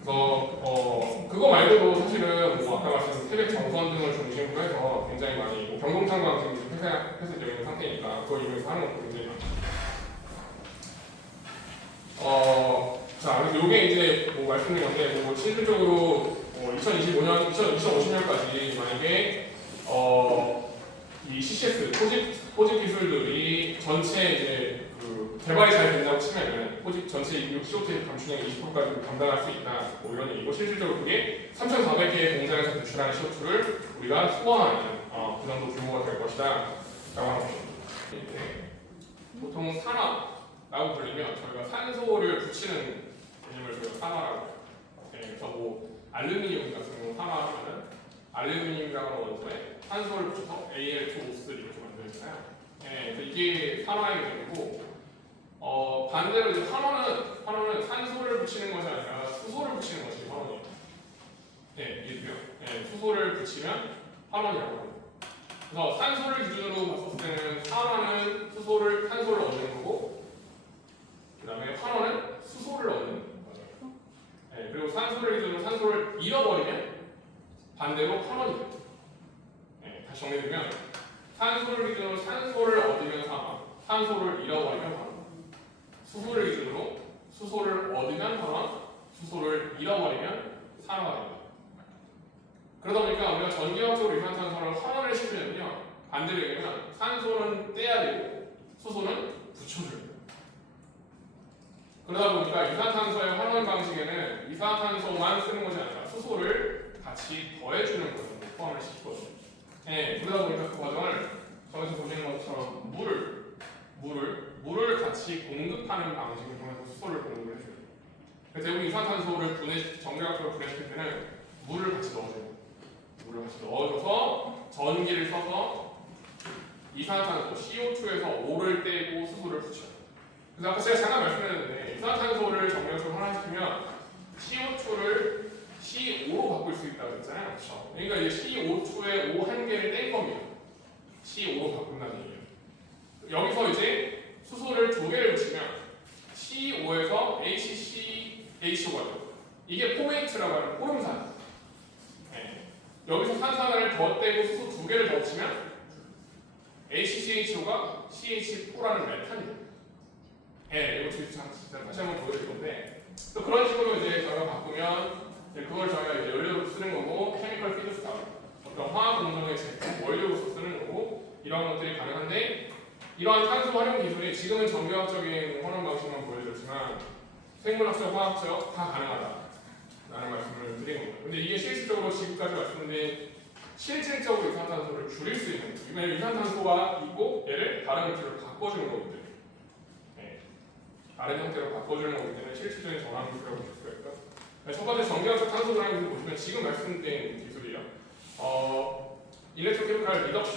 그래서 그거 말고도 사실은 뭐 아까 말씀드린 태백 정선 등을 중심으로 해서 굉장히 많이 뭐 경동창광 지금 폐쇄되어 있는 상태니까 그걸 이용해서 하는 것도 굉장히 많죠. 자, 그래서 이게 이제 뭐 말씀드린 건데 뭐 실질적으로 2050년까지 만약에 이 CCS 포집 기술들이 전체 이제 그 개발이 잘 된다고 치면은 포집 전체 CO2 감축량 20%까지 감당할 수 있다 뭐 이런 얘기고, 실질적으로 그게 3,400개의 공장에서 배출하는 CO2를 우리가 소화하는 그 정도 규모가 될 것이다 라고 하는 것입니다. 보통 산화라고 불리면 저희가 산소를 붙이는 개념을 저희가 산화라고 해요. 그래서 뭐 알루미늄 같은 경우 산화하면은 알루미늄이라는 원소에 산소를 붙여서 Al2O3 이렇게 만들잖아요. 그래서 이게 산화의 개념이고, 반대로 이제 환원은 산소를 붙이는 것이 아니라 수소를 붙이는 것이 환원이에요. 이해돼요? 수소를 붙이면 환원이라고 합니다. 그래서 산소를 기준으로 봤을 때는 산화는 산소를 얻는 거고, 그 다음에 환원은 수소를 얻는 거예요. 그리고 산소를 기준으로 산소를 잃어버리면 반대로 환원이 돼요. 다시 정리해드리면 산소를 기준으로 산소를 얻으면 산화, 산소를 잃어버리면 환원, 수소를 기준으로 수소를 얻으면 환원, 수소를 잃어버리면 산화가 됩니다. 그러다 보니까 우리가 전기화학적으로 이산화탄소를 환원을 시키려면요, 반대로 얘기하면 산소는 떼야 되고 수소는 붙여줘야 돼요. 그러다 보니까 이산화탄소의 환원 방식에는 이산화탄소만 쓰는 것이 아니라 수소를 같이 더해주는 것을 포함을 시키거든요. 그러다 보니까 그 과정을 저기서 보시는 것처럼 물을 같이 공급하는 방식을 통해서 수소를 공급을 해줘요. 그래서 대부분 이산화탄소를 전기화학적으로 분해시킬 때는 물을 같이 넣어줘요. 물을 같이 넣어줘서 전기를 써서 이산화탄소 CO2에서 O를 떼고 수소를 붙여요. 그래서 아까 제가 잠깐 말씀드렸는데 이산화탄소를 전기화학적으로 환원시키면 CO2를 C5로 바꿀 수 있다고 했잖아요. 그렇죠? 그러니까 이제 CO2의 O 한 개를 뗀 겁니다. C5로 바꾼다는 얘기예요. 여기서 이제 수소를 2개를 붙이면 C5에서 HCHO가 돼요. 이게 포메이트라고 하는 포름산. 여기서 산소 하나를 더 떼고 수소 2개를 더 붙이면 HCHO가 CH4라는 메탄이 돼요. 이거 진짜 다시 한번 보여드릴 건데, 또 그런 식으로 이제 저희가 바꾸면 그걸 저희가 이제 연료로 쓰는 거고, 케미컬 피드스타, 어떤 화학 공정의 제품 원료로서 쓰는 거고, 이런 것들이 가능한데, 이러한 탄소 활용 기술이 지금은 전기화학적인 환원 방식만 보여줬지만 생물학적, 화학적 다 가능하다라는 말씀을 드리는 겁니다. 근데 이게 실질적으로 지금까지 말씀드린 실질적으로 이산화탄소를 줄일 수 있는, 왜냐면 이산화탄소가 있고 얘를 다른 형태로 바꿔주는 거기 때문에, 다른 형태로 바꿔주는 거기 때문에 실질적인 전환 기술이라고 볼 수가 있다. 첫 번째 전기화학적 탄소 전환 기술 보시면 지금 말씀드린 기술이에요. 일렉트로케미컬 리덕션,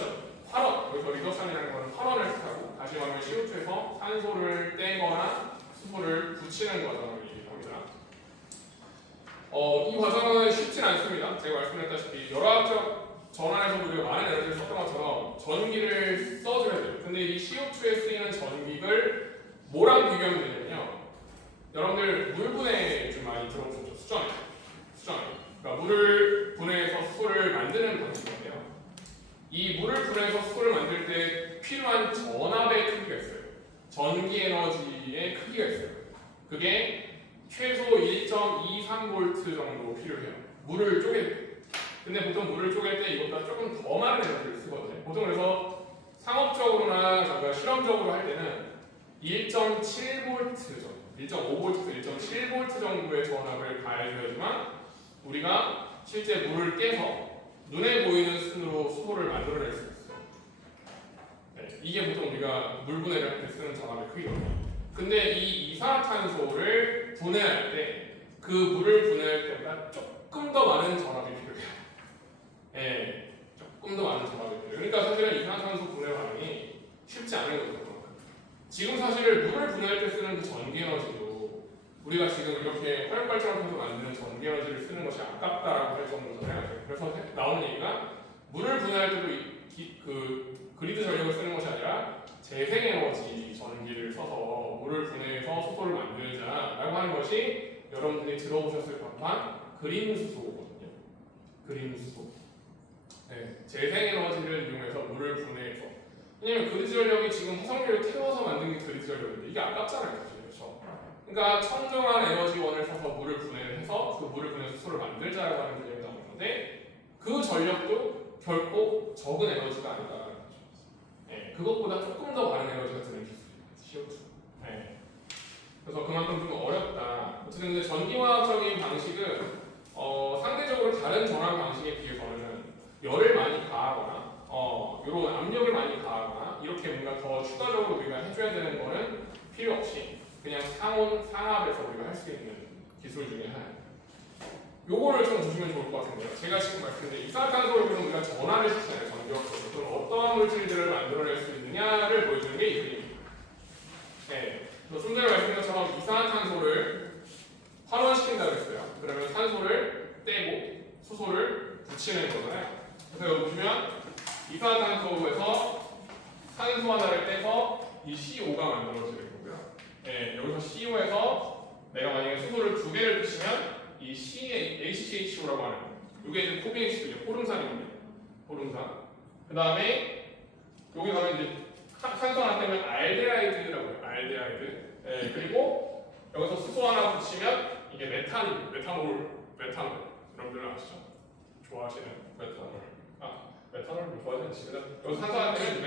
환원, 여기서 리덕션이라는 거는 환원을 뜻하고, 다시 말하면 CO2에서 산소를 떼거나 수소를 붙이는 과정을 얘기합니다. 이 과정은 쉽진 않습니다. 제가 말씀드렸다시피 열화학적 전환에서 우리가 많은 에너지를 썼던 것처럼 전기를 써줘야 돼요. 근데 이 CO2에 쓰이는 전기를 뭐랑 비교하면 되냐면요, 여러분들 물 분해 좀 많이 들어보셨죠? 수전에. 그러니까 물을 분해해서 수소를 만드는 방식인데요. 이 물을 분해해서 수소를 만들 때 필요한 전압의 크기가 있어요. 전기 에너지의 크기가 있어요. 그게 최소 1.23V 정도 필요해요. 물을 쪼개. 근데 보통 물을 쪼갤 때 이것보다 조금 더 많은 에너지를 쓰거든요. 보통 그래서 상업적으로나 잠깐 실험적으로 할 때는 1.7V 정도, 1.5V에서 1.7V 정도의 전압을 가해줘야지만 우리가 실제 물을 깨서 눈에 보이는 순으로 수소를 만들어낼 수 있어요. 네, 이게 보통 우리가 물 분해를 할 때 쓰는 전압의 크기거든요. 근데 이 이산화탄소를 분해할 때 그 물을 분해할 때보다 조금 더 많은 전압이 필요해요. 네, 조금 더 많은 전압이 필요해요. 그러니까 사실은 이산화탄소 분해 반응이 쉽지 않은 거죠. 지금 사실 물을 분해할 때 쓰는 그 전기 에너지도 우리가 지금 이렇게 화력발전소에서 만드는 전기 에너지를 쓰는 것이 아깝다라고 할 정도잖아요. 그래서 나오는 얘기가 물을 분해할 때도 그 그리드 전력을 쓰는 것이 아니라 재생에너지 전기를 써서 물을 분해해서 수소를 만들자라고 하는 것이 여러분들이 들어보셨을 법한 그린 수소거든요. 그린 수소. 네, 재생에너지를 이용해서 물을 분해해서. 왜냐면 그리드 전력이 지금 화석연료를 태워서 만든 게 그리드 전력인데 이게 아깝잖아요, 사실. 그렇죠? 그러니까 청정한 에너지원을 써서 물을 분해를 해서 그 물을 분해해서 수소를 만들자라고 하는 개념이 나오는 건데 그 전력도 결코 적은 에너지가 아니다라는 거죠. 네, 그것보다 조금 더 많은 에너지가 드는 기술이에요, CO2. 네. 그래서 그만큼 좀 어렵다. 어쨌든 근데 전기화학적인 방식은 상대적으로 다른 전환 방식에 비해서는 열을 많이 가하거나 이런 압력을 많이 가하거나 이렇게 뭔가 더 추가적으로 우리가 해줘야 되는 거는 필요 없이 그냥 상압에서 우리가 할 수 있는 기술 중에 하나예요. 요거를 좀 보시면 좋을 것 같은데요. 제가 지금 말씀드린 이산화탄소를 그럼 우리가 전환을 시키잖아요. 전기화학적으로. 그럼 어떠한 물질들을 만들어낼 수 있느냐를 보여주는 게 이 그림입니다. 네. 좀 전에 말씀드린 것처럼 이산화탄소를 환원시킨다고 했어요. 그러면 산소를 떼고 수소를 붙이는 거잖아요. 그래서 여기 보시면 이산화탄소에서 산소 하나를 떼서 이 CO2가 만들어지는 거고요. 네, 여기서 CO에서 내가 만약에 수소를 두 개를 붙이면 이 HCHO라고 하는 이게 이제 코비행식이죠. 호름산입니다. 호름산. 그 다음에 여기 가면 이제 산소 하나 떼면 알데하이드라고 해요. 알데하이드. 네, 그리고 여기서 수소 하나 붙이면 이게 메탄입니다. 메탄올. 여러분들 아시죠? 좋아하시는 메탄올. 메탄올 좋아하시는 집에다 여기서 산소 하나 떼면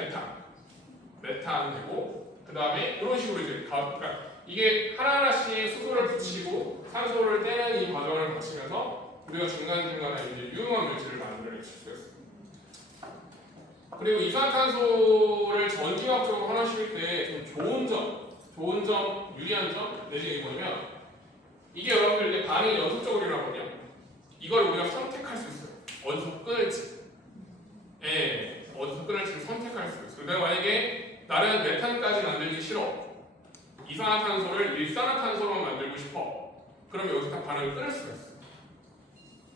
메탄 되고 그 다음에 이런 식으로 이제 그러니까 이게 하나하나씩 수소를 붙이고 산소를 떼는 이 과정을 거치면서 우리가 중간중간에 이제 유용한 물질을 만들어낼 수 있습니다. 그리고 이산화탄소를 전기화학적으로 환원시킬 때 좀 좋은 점, 유리한 점 내지는 뭐냐면 이게 여러분들 이제 반응이 연속적으로 일어나거든요. 이걸 우리가 선택할 수 있어요. 어디서 끊을지. 예, 어디서 끊을지 선택할 수 있어요. 내가 만약에 나는 메탄까지 만들기 싫어. 이산화탄소를 일산화탄소로만 만들고 싶어. 그럼 여기서 다 반응을 끊을 수가 있어.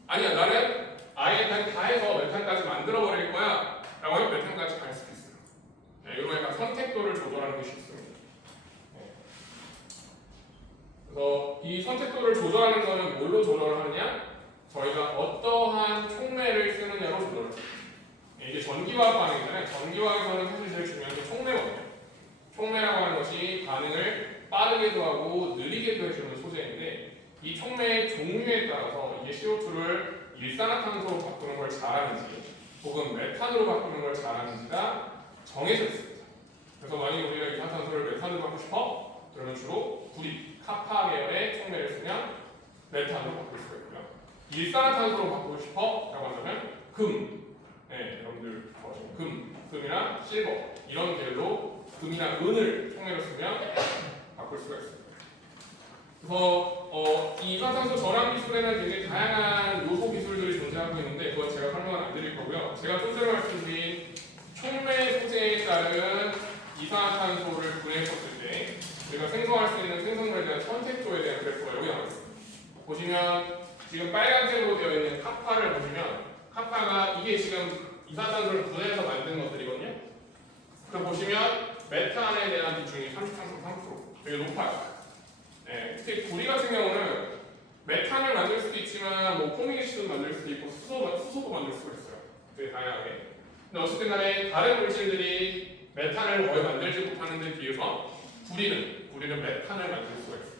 아니야, 나는 아예 다 해서 메탄까지 만들어버릴 거야. 라고 하면 메탄까지 갈 수도 있어요. 네, 이런 약간 선택도를 조절하는 것이 있습니다. 네. 그래서 이 선택도를 조절하는 거는 뭘로 조절을 하느냐? 저희가 어떠한 촉매를 쓰느냐로 조절을 해요. 이게 전기화학 반응이잖아요. 전기화학에서는 사실 제일 중요한 게 촉매거든요. 촉매라고 하는 것이 반응을 빠르게도 하고 느리게도 해주는 소재인데 이 촉매의 종류에 따라서 이게 CO2를 일산화탄소로 바꾸는 걸 잘하는지 혹은 메탄으로 바꾸는 걸 잘하는지가 정해져 있습니다. 그래서 만약에 우리가 이산화탄소를 메탄으로 바꾸고 싶어? 그러면 주로 구리, 카파 계열의 촉매를 쓰면 메탄으로 바꿀 수가 있고요. 일산화탄소로 바꾸고 싶어? 라고 한다면 금, 네, 여러분들 좋아하시는 금이나 실버 이런 계열로 금이나 은을 촉매로 쓰면 바꿀 수가 있습니다. 그래서 이 이산화탄소 전환 기술에는 굉장히 다양한 요소 기술들이 존재하고 있는데 그건 제가 설명을 안 드릴 거고요. 제가 좀 전에 말씀드린 촉매 소재에 따른 이산화탄소를 분해했었을 때 우리가 생성할 수 있는 생성물에 대한 선택도에 대한 그래프가 여기 나와 있습니다. 보시면 지금 빨간색으로 되어 있는 카파를 보시면 카파가 이게 지금 이산화탄소를 분해해서 만든 것들이거든요. 그럼 보시면 메탄에 대한 비중이 33.3% 되게 높아요. 네, 특히 구리 같은 경우는 메탄을 만들 수도 있지만 뭐 포미게시도 만들 수도 있고 수소도 만들 수가 있어요. 되게 다양하게. 근데 어쨌든 간에 다른 물질들이 메탄을 거의 만들지 못하는 데 비해서 구리는 메탄을 만들 수가 있어요.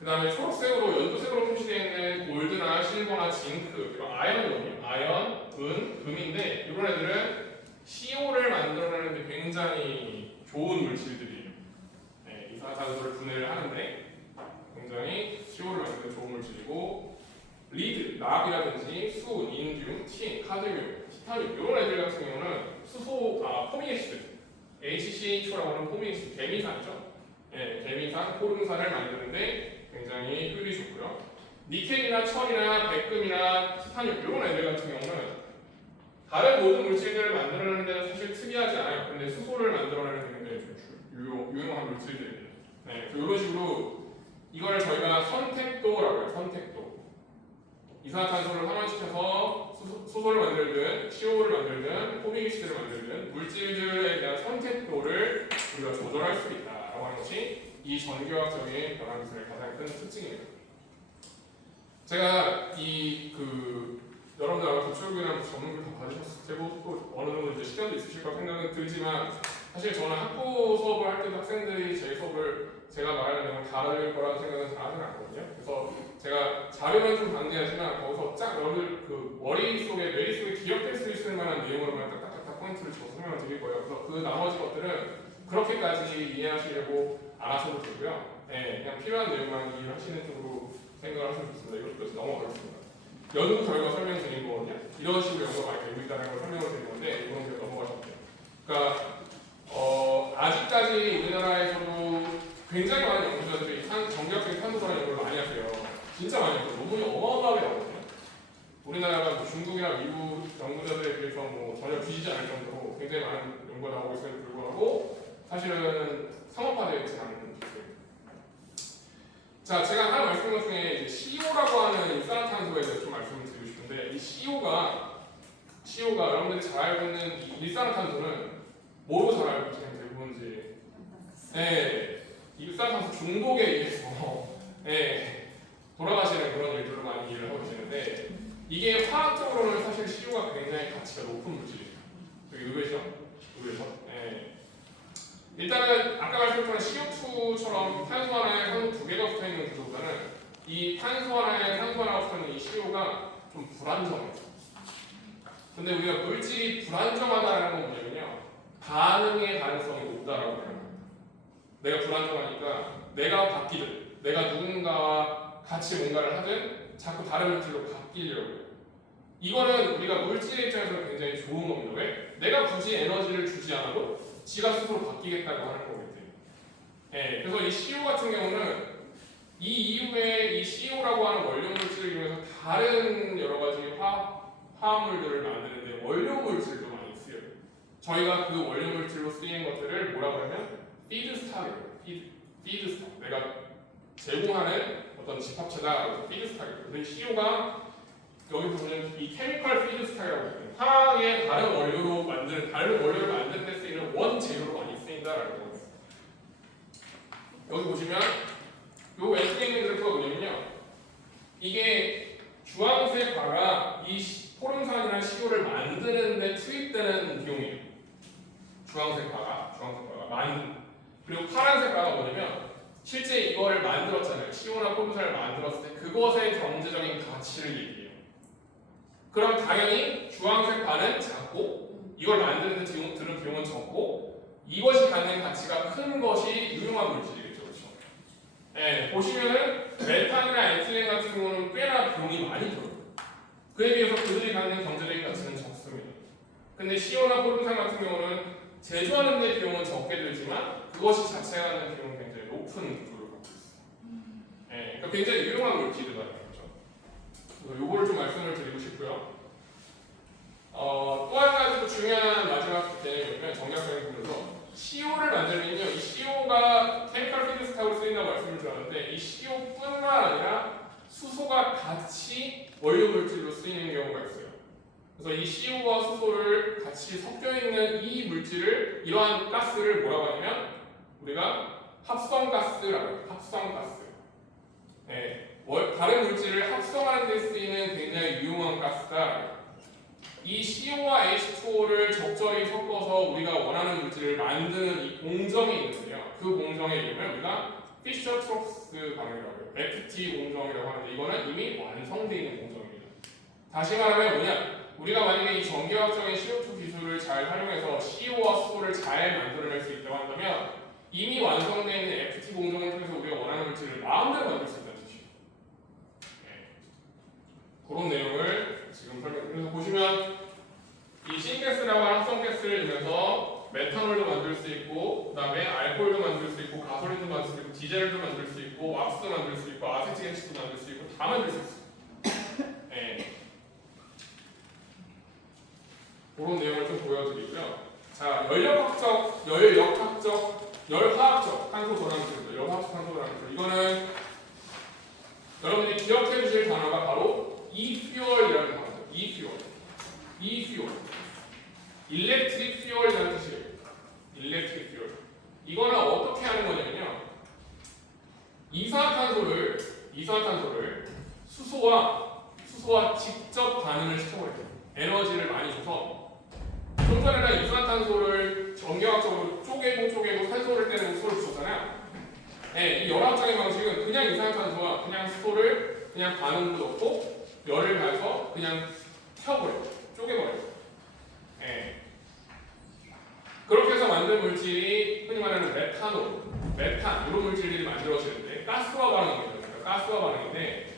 그 다음에 초록색으로 연두색으로 표시되어 있는 골드나 실버나 징크, 이런 아연이거든요. 아연, 은, 금인데 이런 애들은 CO를 만들어내는데 굉장히 좋은 물질들이에요. 네, 이산화탄소를 분해를 하는데 굉장히 CO를 만드는 좋은 물질이고, 리드, 납이라든지 수, 인듐, 틴, 카드뮴, 티타늄 이런 애들 같은 경우는 포미에시드, HCHO라고 하는 포미에시드, 개미산이죠. 예, 개미산, 포름산을 만드는데 굉장히 효율이 좋고요. 니켈이나 철이나 백금이나 티타늄 이런 애들 같은 경우는 다른 모든 물질들을 만들어내는 데는 사실 특이하지 않아요. 근데 수소를 만들어내는 데 굉장히 좀 유용한 물질들입니다. 네, 이런 식으로 이걸 저희가 선택도라고 해요. 선택도. 이산화탄소를 환원시켜서 수소를 만들든 CO를 만들든 포미에시드를 만들든 물질들에 대한 선택도를 우리가 조절할 수 있다라고 하는 것이 이 전기화학적인 변화기술의 가장 큰 특징입니다. 제가 여러분들 아마 기초교육이나 전문교육 다 받으셨을 테고 또 어느 정도 이제 시간도 있으실 까 생각은 들지만, 사실 저는 학부 수업을 할 때도 학생들이 제 수업을 제가 말하는 내용을 다 알아들 거라는 생각은 잘 하진 않거든요. 그래서 제가 자료만 좀 방대하지만 거기서 쫙 여러분들 그 머릿속에 기억될 수 있을 만한 내용으로만 딱딱딱 포인트를 줘서 설명을 드릴 거예요. 그래서 그 나머지 것들은 그렇게까지 이해하시려고 안 하셔도 되고요. 네, 그냥 필요한 내용만 이해하시는 쪽으로 생각을 하시면 좋습니다. 이것도 넘어가겠습니다. 연구 결과 설명드린 거거든요. 이런 식으로 연구가 많이 되고 있다는 걸 설명을 드린 건데 이건 그냥 넘어가시면 돼요. 그러니까 아직까지 우리나라에서도 굉장히 많은 연구자들이 정기학적인 탄소 관련 연구를 많이 하세요. 진짜 많이 하세요. 논문이 어마어마하게 나오거든요. 우리나라가 뭐 중국이나 미국 연구자들에 비해서 뭐 전혀 뒤지지 않을 정도로 굉장히 많은 연구가 나오고 있음에도 불구하고 사실은 상업화되어 있지 않은 기술입니다. 자, 제가 하나 말씀드린 것 중에 이제 CO라고 하는 일산화탄소에 대해서 좀 말씀을 드리고 싶은데, 이 CO가 여러분들이 잘 알고 있는 이 일산화탄소는 뭐로 잘 알고 계시는 대부분인지, 네, 일산화탄소 중독에 의해서 네, 돌아가시는 그런 일들로 많이 이해를 하고 계시는데, 이게 화학적으로는 사실 CO가 굉장히 가치가 높은 물질이에요. 되게 의외죠? 네. 일단은 아까 말씀드린 CO2처럼 탄소 하나에 산소 두 개가 붙어 있는 구조보다는 이 탄소 하나에 산소 하나가 붙어 있는 이 CO가 좀 불안정해요. 근데 우리가 물질이 불안정하다는 건 뭐냐면요, 반응의 가능성이 높다라고 해요. 내가 불안정하니까 내가 바뀌든 내가 누군가와 같이 뭔가를 하든 자꾸 다른 물질로 바뀌려고 해요. 이거는 우리가 물질의 입장에서는 굉장히 좋은 겁니다. 왜? 내가 굳이 에너지를 주지 않아도 지가 스스로 바뀌겠다고 하는 거기 때문에. 네, 그래서 이 CO 같은 경우는 이 이후에 이 CO라고 하는 원료 물질을 이용해서 다른 여러 가지 화합물들을 만드는데 원료 물질도 많이 쓰여요. 저희가 그 원료 물질로 쓰이는 것들을 뭐라고 하면 피드스탁이에요. 피드스탁. 내가 제공하는 어떤 집합체다. 그래서 피드스탁이에요. 근데 CO가 여기 보면 이 케미컬 피드스탁이라고 해요. 화학의 다른 원료를 만드는 데 쓰이는 원재료로 많이 쓰인다라는 거예요. 여기 보시면 요 왼쪽에 있는 그래프가 뭐냐면요, 이게 주황색 바가 이 포름산이나 CO를 만드는 데 투입되는 비용이에요. 주황색 바가 그리고 파란색 바가 뭐냐면 실제 이거를 만들었잖아요. CO나 포름산을 만들었을 때 그것의 경제적인 가치를 얘기해요. 그럼 당연히 주황색 바는 작고 이걸 만드는 데 드는 비용은 적고 이것이 갖는 가치가 큰 것이 유용한 물질이겠죠. 그렇죠? 네, 보시면은 메탄이나 에틸렌 같은 경우는 꽤나 비용이 많이 들어요. 그에 비해서 그들이 갖는 경제적인 가치는 적습니다. 근데 CO나 포름산 같은 경우는 제조하는 데 비용은 적게 들지만 그것이 자체가 갖는 비용은 굉장히 높은 구조를 갖고 있어요. 네, 그러니까 굉장히 유용한 물질이다. 요거를 좀 말씀을 드리고 싶고요. 또 한 가지 또 중요한 마지막 개념이면 정략적인 부분에서 CO를 만들면요, 이 CO가 케미컬 피드스탁으로 쓰인다고 말씀을 드렸는데 이 CO뿐만 아니라 수소가 같이 원료 물질로 쓰이는 경우가 있어요. 그래서 이 CO와 수소를 같이 섞여 있는 이 물질을, 이러한 가스를 뭐라고 하냐면 우리가 합성가스라고 해요. 합성가스. 네. 다른 물질을 합성하는 데 쓰이는 굉장히 유용한 가스가, 이 CO와 H2O를 적절히 섞어서 우리가 원하는 물질을 만드는 이 공정이 있는데요. 그 공정에 이르면 우리가 피셔 트롭스 프로세스 반응이라고 해요. FT 공정이라고 하는데 이거는 이미 완성되어 있는 공정입니다. 다시 말하면 뭐냐? 우리가 만약에 이 전기화학적인 CO2 기술을 잘 활용해서 CO와 수소를 잘 만들어낼 수 있다고 한다면 이미 완성되어 있는 FT 공정을 통해서 우리가 원하는 물질을 마음대로 만들 수 있다는 뜻이에요. 네. 그런 내용을 지금 설명드려서 보시면 이 신가스라고 하는 합성가스를 이용해서 메탄올도 만들 수 있고 그 다음에 알코올도 만들 수 있고 가솔린도 만들 수 있고 디젤도 만들 수 있고 왁스도 만들 수 있고 아세틱액시도 만들 수 있고 다 만들 수 있어요. 네. 그런 내용을 좀 보여드리고요. 자, 열화학적 탄소 전환기술, 열화학적 탄소 전환기술. 이거는 여러분들이 기억해 주실 단어가 바로 e-fuel이라는 단어죠. e-fuel. 일렉트릭 퓨얼이라는 뜻이에요. 일렉트릭 퓨얼. 이거는 어떻게 하는 거냐면요. 이산화탄소를 수소와 직접 반응을 시켜버려요. 에너지를 많이 줘서 좀 전에는 이산화탄소를 전기화학적으로 쪼개고 산소를 떼는 수소를 줬잖아요. 네, 이 열화학적인 방식은 그냥 이산화탄소와 그냥 수소를 그냥 반응으로 넣고 열을 가해서 그냥 태워버려요. 쪼개버려요. 네. 그렇게 해서 만든 물질이 흔히 말하는 메탄올, 메탄 이런 물질들이 만들어지는데 가스화 반응입니다. 그러니까 가스화 반응인데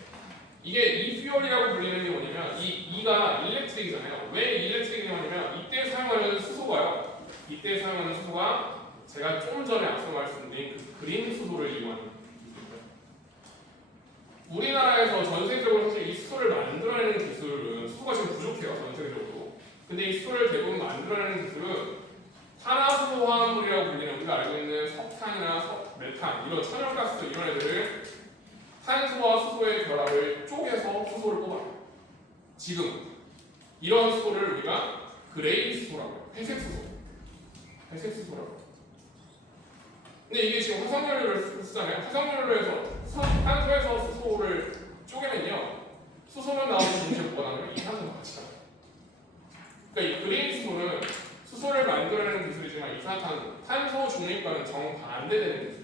이게 이퓨얼이라고 불리는 게 뭐냐면 이 E가 일렉트릭이잖아요. 왜 일렉트릭이냐면 이때 사용하는 수소가요. 이때 사용하는 수소가 제가 좀 전에 앞서 말씀드린 그 그린 수소를 이용하는 기술입니다. 우리나라에서 전 세계적으로 사실 이 수소를 만들어내는 기술은 수소가 지금 부족해요. 전 세계적으로. 근데 이 수소를 대부분 만들어내는 기술은 탄화수소 화합물이라고 불리는 우리가 알고 있는 석탄이나 메탄 이런 천연가스 이런 애들을 탄소와 수소의 결합을 쪼개서 수소를 뽑아요. 지금 이런 수소를 우리가 그레이 수소라고 해요. 회색 수소라고 해요. 근데 이게 지금 화석연료를 쓰잖아요. 화석연료로 해서 탄소에서 수소를 쪼개면요. 수소는 나오는 동시에 뭐가 나오냐면 이산화탄소가 같이 나와요. 그러니까 이 그레이 수소는 수소를 만들어내는 기술이지만 탄소 중립과는 정반대되는 기술이에요.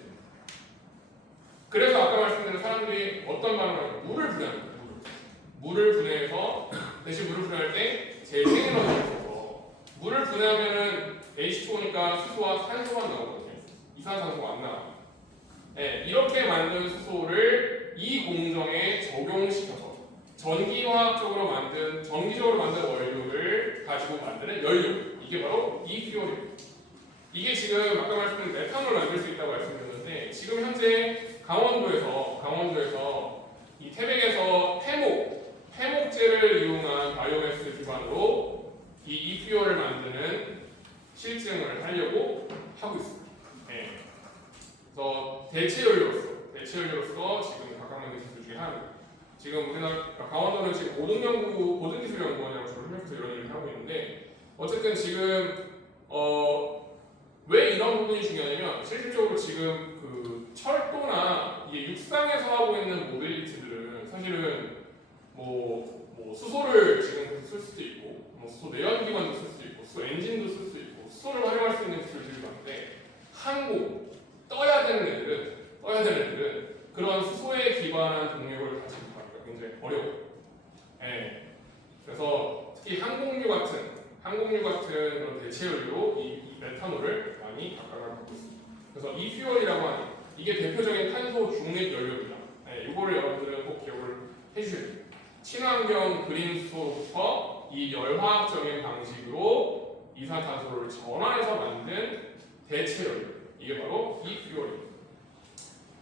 그래서 아까 말씀드린 사람들이 어떤 반응을 하냐면 물을 분해합니다. 물을 분해해서 대신 물을 분해할 때 재생에너지를 써서 물을 분해하면은 H2O니까 수소와 탄소만 나오거든요. 이산화탄소가 안 나와요. 네, 이렇게 만든 수소를 이 공정에 적용시켜서 전기적으로 만든 원료를 가지고 만드는 연료. 이게 바로 e-fuel입니다. 이게 지금 아까 말씀드린 메탄올을 만들 수 있다고 말씀드렸는데 지금 현재 강원도에서 이 태백에서 해목재를 이용한 바이오매스 기반으로 이 e-fuel을 만드는 실증을 하려고 하고 있습니다. 네. 그래서 대체연료로서 지금 각각 만든 기술 중에 하나입니다. 지금 우리나라 강원도는 지금 고등기술연구원이라고 조립해서 이런 일을 하고 있는데 어쨌든 지금 왜 이런 부분이 중요하냐면 실질적으로 지금 그 철도나 이게 육상에서 하고 있는 모빌리티들은 사실은 뭐 수소를 지금 쓸 수도 있고 뭐 수소 내연기관도 쓸 수도 있고 수소 엔진도 쓸 수 있고 수소를 활용할 수 있는 기술들이 많은데 항공 떠야 되는 애들은 그런 수소에 기반한 동력을 가지고 가기가 굉장히 어려워요. 네. 그래서 특히 항공유 같은 그런 대체연료로 이 메탄올을 많이 각각을 갖고 있습니다. 그래서 e-fuel이라고 하는 이게 대표적인 탄소 중립 연료입니다. 네, 이거를 여러분들은 꼭 기억을 해주셔야 돼요. 친환경 그린 수소부터 이 열화학적인 방식으로 이산화탄소를 전환해서 만든 대체연료 이게 바로 e-fuel입니다.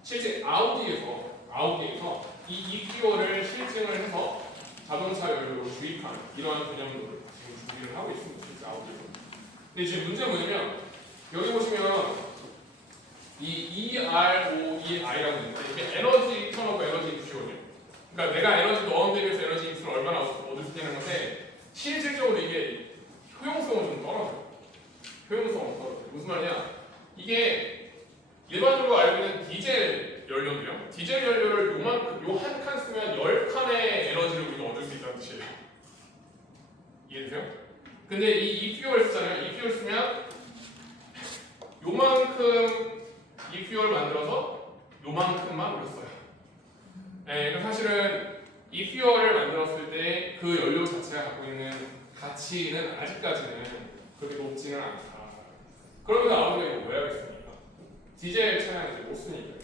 실제 아우디에서 이 e-fuel을 실증을 해서 자동차 연료로 주입하는 이러한 개념들을 지금 준비를 하고 있습니다. 실제 아우디에서. 근데 지금 문제는 뭐냐면 여기 보시면 이 EROEI라고 있는데 이게 에너지 리턴하고 에너지 인퓨전이에요. 그러니까 내가 에너지 넣은 데 비해서 에너지 인퓨를 얼마나 얻을 수 있다는 건데 실질적으로 이게 효용성은 좀 떨어져요. 무슨 말이냐? 이게 일반적으로 알고 있는 디젤 연료인데요. 디젤 연료를 요 한 칸 쓰면 10칸의 에너지를 우리가 얻을 수 있다는 뜻이에요. 이해되세요? 근데 이 e-fuel 쓰잖아요. e-fuel 쓰면 요만큼 e-fuel 만들어서 요만큼만 올렸어요. 네, 그러니까 사실은 이 퓨어를 만들었을 때 그 연료 자체가 갖고 있는 가치는 아직까지는 그렇게 높지는 않다. 그러면서 아무래도 이거 뭐 해야겠습니까? 디젤 차량을 이제 못 쓰니까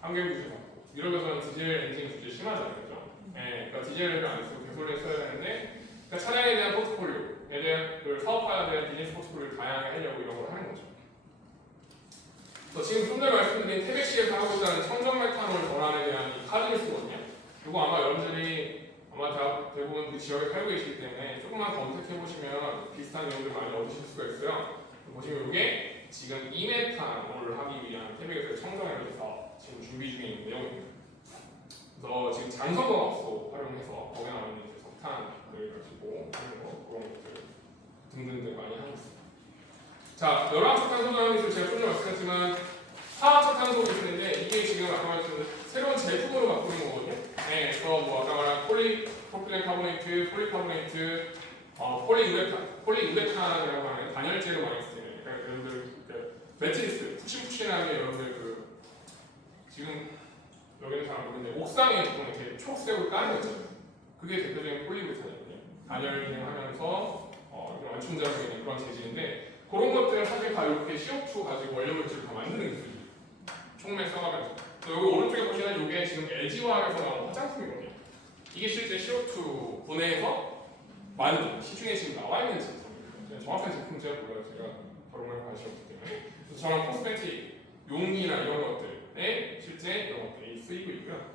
환경 규제 받고 유럽에서는 디젤 엔진 규제 심하잖아요, 그죠? 네, 그러니까 디젤을 안 쓰고 가솔린 써야 되는데 그러니까 차량에 대한 포트폴리오에 대한 그 사업화에 대한 비즈니스 포트폴리오를 다양하게 하려고 이런 걸 하는 거죠. 지금 좀 전에 말씀드린 태백시에서 하고 있는 청정 메탄올 전환에 대한 이 카드뉴스거든요. 이거 아마 여러분들이 아마 대부분 그 지역에 살고 계시기 때문에 조금만 검색해 보시면 비슷한 내용들 많이 얻으실 수가 있어요. 보시면 이게 지금 이메탄올을 하기 위한 태백에서의 청정에너지 사업 지금 준비 중에 있는 내용입니다. 그래서 지금 장성광학소 활용해서 거기에 나오는 이제 석탄을 가지고 하는 거 그런 것들 등등등 많이 하고 있습니다. 자, 열화학적 탄소 전환 기술 제가 좀 전에 말씀했지만 화학적 탄소 기술인데 이게 지금 아까 말씀드린 새로운 제품으로 바꾸는 거거든요. 네, 그래서 뭐 아까 말한 프로필렌 카보네이트, 폴리카보네이트, 폴리유레탄이라고 하는 단열재로 많이 쓰이는. 그러니까 여러분들 매트리스 푹신푹신하게 여러분들 그 지금 여기는 잘 모르는데 옥상에 보통 이렇게 초록색으로 까는 거 있잖아요. 그게 대표적인 폴리유레탄이거든요. 단열 기능하면서 완충작용이 있는 그런 재질인데. 그런 것들을 사실 다 이렇게 CO2 가지고 원료 물질을 다 만드는 기술이에요. 총매 써가면서. 여기 오른쪽에 보시면 이게 지금 LG화학에서 나온 화장품이거든요. 이게 실제 CO2 분해해서 만든 시중에 지금 나와 있는 제품입니다. 정확한 제품 제가 몰라요. 제가 바로만 관심이 없기 때문에. 그래서 저런 코스메틱 용기나 이런 것들에 실제 이런 것들이 쓰이고 있고요.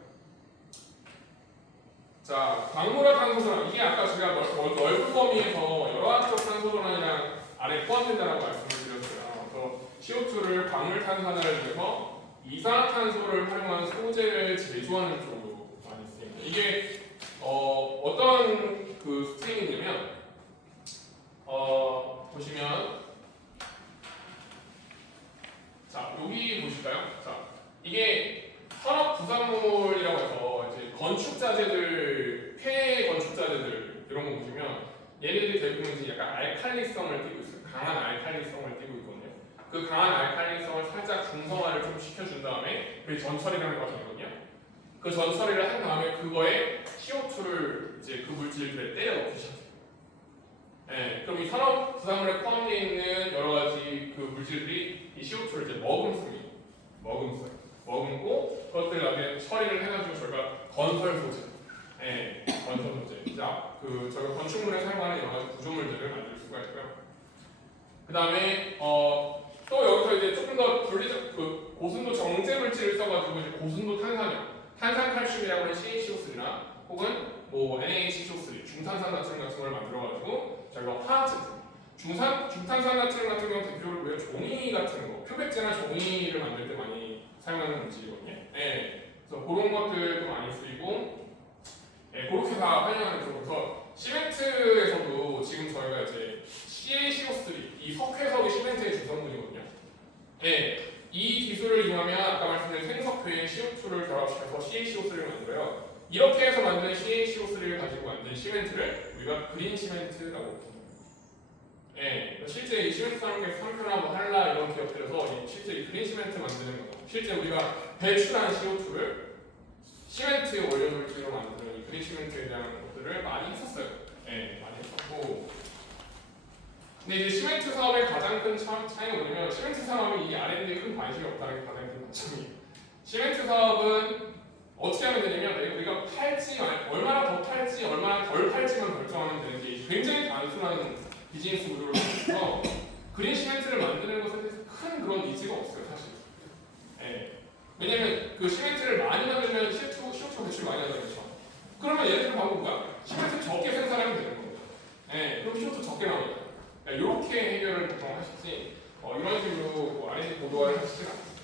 자, 광물화 탄소 전환. 이게 아까 제가 넓은 범위에서 열화학적 탄소 전환이랑 안에 포함된다고 말씀을 드렸어요. 그래서 CO2를 광물 탄산화를 위해서 이산화탄소를 활용한 소재를 제조하는 쪽으로 많이 쓰입니다. 이게 어떤 그 스트림이냐면 보시면 자 여기 보실까요? 자 이게 산업 부산물이라고 해서 이제 건축 자재들 폐 건축 자재들 이런 거 보시면 얘네들이 대부분 이제 약간 알칼리성을 띠고 있어요. 강한 알칼리성을 띠고 있거든요. 그 강한 알칼리성을 살짝 중성화를 좀 시켜준 다음에 그게 전처리라는 과정이거든요. 그 전처리를 한 다음에 그거에 CO2를 이제 그 물질들에 때려 넣기 시작해요. 네, 그럼 이 산업 부산물에 포함되어 있는 여러 가지 그 물질들이 이 CO2를 이제 머금습니다. 머금고 그것들 나중에 처리를 해가지고 저희가 건설 소재, 네, 건설 소재. 자, 그 저희가 건축물에 사용하는 여러 가지 구조물들을 만들 수가 있고요. 그 다음에 또 여기서 이제 조금 더 그 고순도 정제 물질을 써가지고 이제 고순도 탄산염, 탄산칼슘이라고 하는 CaCO3나 혹은 뭐 NaCO3, 중탄산 나트륨 같은 걸 만들어가지고 저희가 화학 제품, 중탄산 나트륨 같은 경우 대표적으로 우리가 종이 같은 거, 표백제나 종이를 만들 때 많이 사용하는 물질이거든요. 네, 그래서 그런 것들도 많이 쓰이고, 네, 그렇게 다 활용하는 쪽에서 시멘트에서도 지금 저희가 이제 CaCO3, 이 석회석이 시멘트의 주성분이거든요. 네, 이 기술을 이용하면 아까 말씀드린 생석회에 CO2를 결합시켜서 CaCO3를 만들어요. 이렇게 해서 만든 CaCO3를 가지고 만든 시멘트를 우리가 그린 시멘트라고 부릅니다. 네, 실제 이 시멘트 산업계에서 삼표나무, 한라 이런 기업들에서 실제 이 그린 시멘트 만드는 거, 실제 우리가 배출한 CO2를 시멘트 원료 물질로 만드는 이 그린 시멘트에 대한 것들을 많이 했었어요. 네, 많이 했었고. 근데 이제 시멘트 사업의 가장 큰 차이가 뭐냐면 시멘트 사업이 이 R&D에 큰 관심이 없다는 게 가장 큰 단점이에요. 시멘트 사업은 어떻게 하면 되냐면 우리가 팔지 얼마나 더 팔지 얼마나 덜 팔지만 결정하면 되는 게 굉장히 단순한 비즈니스 구조를 가지고 그린 시멘트를 만드는 것에 대해서 큰 그런 의지가 없어요 사실. 네. 왜냐면 그 시멘트를 많이 만들면 CO2 배출 많이 하잖아요. 그렇죠? 그러면 얘네들 방법은 뭐야? 시멘트 적게 생산하면 되는 겁니다. 네. 그럼 CO2 적게 나오니까. 이렇게 해결을 보통 하시지 이런 식으로 뭐 R&D 고도화를 하시진 않습니다.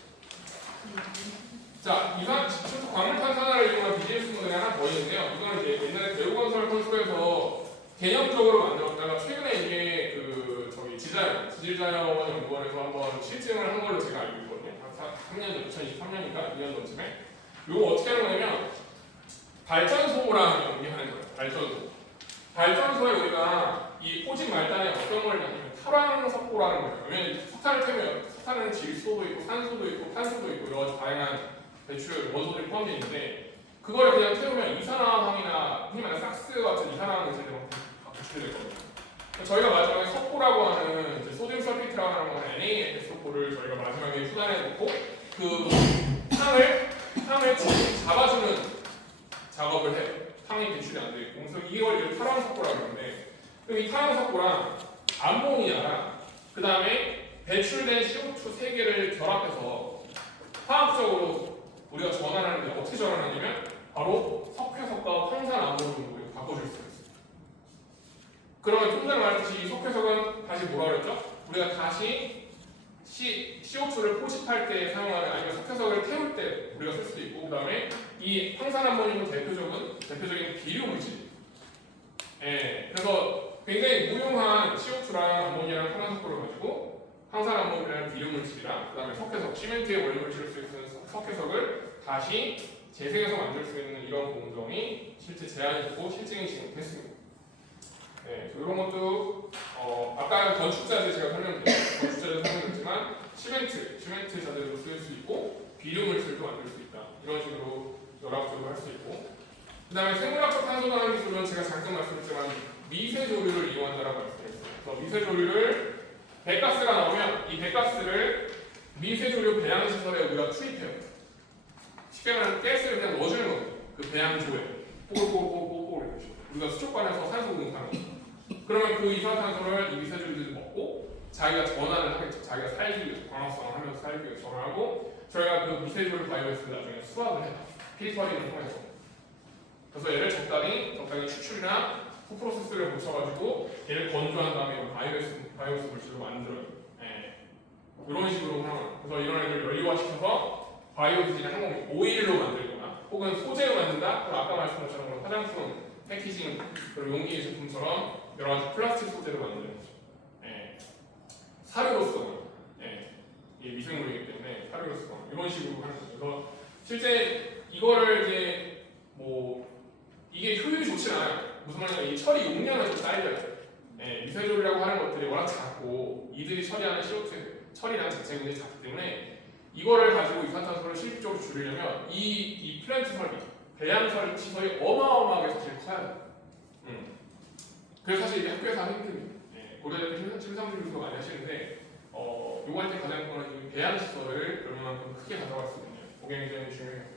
자, 이산 광물 탄산화를 이용한 비즈니스 모델이 하나 더 있는데요. 이거는 이제 옛날에 대우건설 콘소에서 개념적으로 만들었다가 최근에 이게 그 저기 지질자연 연구원에서 한번 실증을 한 걸로 제가 알고 있거든요. 3년 2023년인가 2년 전쯤에. 이거 어떻게 하는 거냐면 발전소랑 연기하는 거예요. 발전소에 우리가 이 포진 말단에 어떤 걸 넣냐면 탈황석고라는 거예요. 왜냐면 석탄을 태우면 석탄은 질소도 있고 산소도 있고 탄소도 있고 여러 가지 다양한 배출 원소들이 포함되어 있는데 그거를 그냥 태우면 이산화황이나 흔히 말하는 삭스 같은 이산화황 물질들만 다 배출될 거거든요. 저희가 마지막에 석고라고 하는 이제 소듐 설피트라고 하는 거는 NaSO4를 저희가 마지막에 수단에 놓고 그 탕을 잡아주는 작업을 해요. 탕이 배출이 안 되고 그래서 이걸 탈황석고라고 하는데 그럼 이 탈황석고랑 암모니아랑 그 다음에 배출된 CO2 3개를 결합해서 화학적으로 우리가 전환하는데 어떻게 전환하냐면 바로 석회석과 황산 암모늄으로 바꿔줄 수가 있어요. 그러면 좀 전에 말했듯이 이 석회석은 다시 뭐라 그랬죠? 우리가 다시 CO2를 포집할 때 사용하는 아니면 석회석을 태울 때 우리가 쓸 수도 있고 그 다음에 이 황산 암모늄은 대표적인 비료 물질. 예, 그래서 굉장히 무용한 CO2랑 암모니아랑 탄화석고를 가지고 황산 암모늄이라는 비료 물질이랑 그 다음에 석회석, 시멘트의 원료 물질을 쓸 수 있는 석회석을 다시 재생해서 만들 수 있는 이런 공정이 실제 제안이 됐고 실증이 지금 됐습니다. 네, 이런 것도 아까 건축자재 제가 설명드렸죠. 건축자재 설명드렸지만 시멘트 자재로 쓸 수 있고 비료 물질도 만들 수 있다. 이런 식으로 열압조도 할 수 있고 그 다음에 생물학적 탄소 전환 기술은 제가 잠깐 말씀드렸지만 미세 조류를 이용한다라고 말씀드렸어요. 그래서 미세 조류를 배가스가 나오면 이 배가스를 미세 조류 배양 시설에 우리가 투입해요. 쉽게 말하면 가스를 그냥 넣어주는 거예요. 그 배양조에 뽀글뽀글뽀글 이렇게 우리가 수족관에서 산소 공급하는 거예요. 그러면 그 이산화탄소를 이 미세 조류들이 먹고 자기가 전환을 하겠죠. 자기가 살기 위해서 광합성을 하면서 살기 위해서 전환하고 저희가 그 미세 조류 바이오매스를 나중에 수확을 해요. 필터링을 통해서. 그래서 얘를 적당히 추출이나 후프로세스를 거쳐가지고 얘를 건조한 다음에 바이오매스 물질로 만들어요. 예. 이런 식으로 하는 거예요. 그래서 이런 애들 연료화시켜서 바이오디젤 항공 오일로 만들거나 혹은 소재로 만든다. 그럼 아까 말씀한 것처럼 화장품 패키징 그리고 용기 제품처럼 여러 가지 플라스틱 소재로 만드는 거죠. 예. 사료로 쓰거나 이게 미생물이기 때문에 사료로 쓰거나 이런 식으로 하는 거죠. 그래서 실제 이거를 이제 이게 효율이 좋진 않아요. 무슨 말이냐면 이 처리 용량은 좀 쌓여요. 미세조리라고 하는 것들이 워낙 작고 이들이 처리하는 CO2 처리량 자체가 굉장히 작기 때문에 이거를 가지고 이산화탄소를 실질적으로 줄이려면 이 플랜트 설비, 배양 시설이 어마어마하게 사실 커야 돼요. 그래서 사실 이게 학교에서 하는 힘듭니다. 고려대학교 심상준 교수가 많이 하시는데 요거 할 때 가장 중요한 이 배양 시설을 얼마만큼 크게 가져갈 수 있느냐 그게 굉장히 중요해요.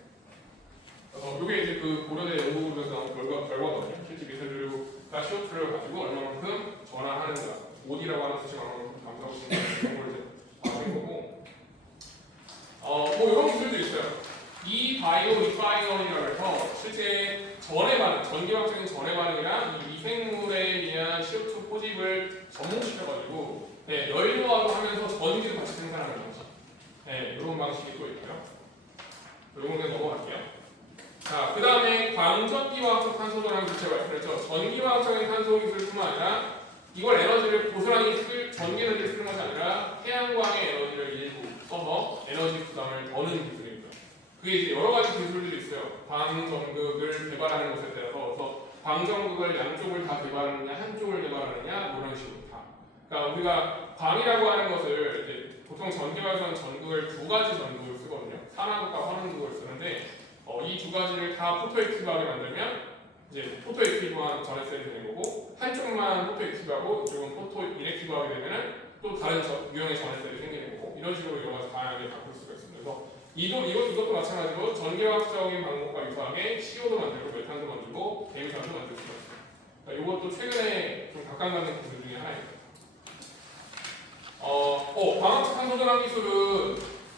이게 이제 그 고려대 연구에서 나온 결과거든요. 실제 미세조류가 CO2를 가지고 얼마만큼 전환하는가, OD라고 하는 수치가 얼마만큼 감소하고 있는가 이런 걸 이제 아는 거고. 이런 기술도 있어요. 이 바이오 리파이너리라고 해서 실제 전해 반응, 전기화학적인 전해 반응이랑 이 미생물에 의한 CO2 포집을 접목시켜가지고 연료화도 하면서 전기를 같이 생산하는 거죠. 이런 방식이 또 있고요. 이건 그냥 넘어갈게요. 자, 그 다음에 광전기화학적 탄소 전환 기술 말씀드렸죠. 전기화학적인 탄소 기술뿐만 아니라 이걸 에너지를 고스란히 전기 에너지를 쓰는 것이 아니라 태양광의 에너지를 일부 써서 에너지 부담을 더는 기술입니다. 그게 이제 여러 가지 기술들이 있어요. 광전극을 개발하는 것에 따라서 그래서 광전극을 양쪽을 다 개발하느냐 한쪽을 개발하느냐 뭐 이런 식으로 다. 그러니까 우리가 광이라고 하는 것을 이제 보통 전기화에서는 전극을 두 가지 전극을 쓰거든요. 산화극과 환원극을 쓰는데 이 두 가지를 다 포토액티브하게 만들면 이제 포토액티브한 전해셀이 되는 거고 한쪽만 포토액티브하고 이쪽은 포토 인액티브하게 되면은 또 다른 유형의 전해셀이 생기는 거고 이런 식으로 여러 가지 다양하게 바꿀 수가 있습니다. 그래서 이것도 마찬가지로 전기화학적인 방법과 유사하게 CO도 만들고 메탄도 만들고 대미산도 만들 수가 있습니다. 그러니까 이것도 최근에 좀 각광받는 기술 중에 하나입니다. 광학적 탄소 전환 기술은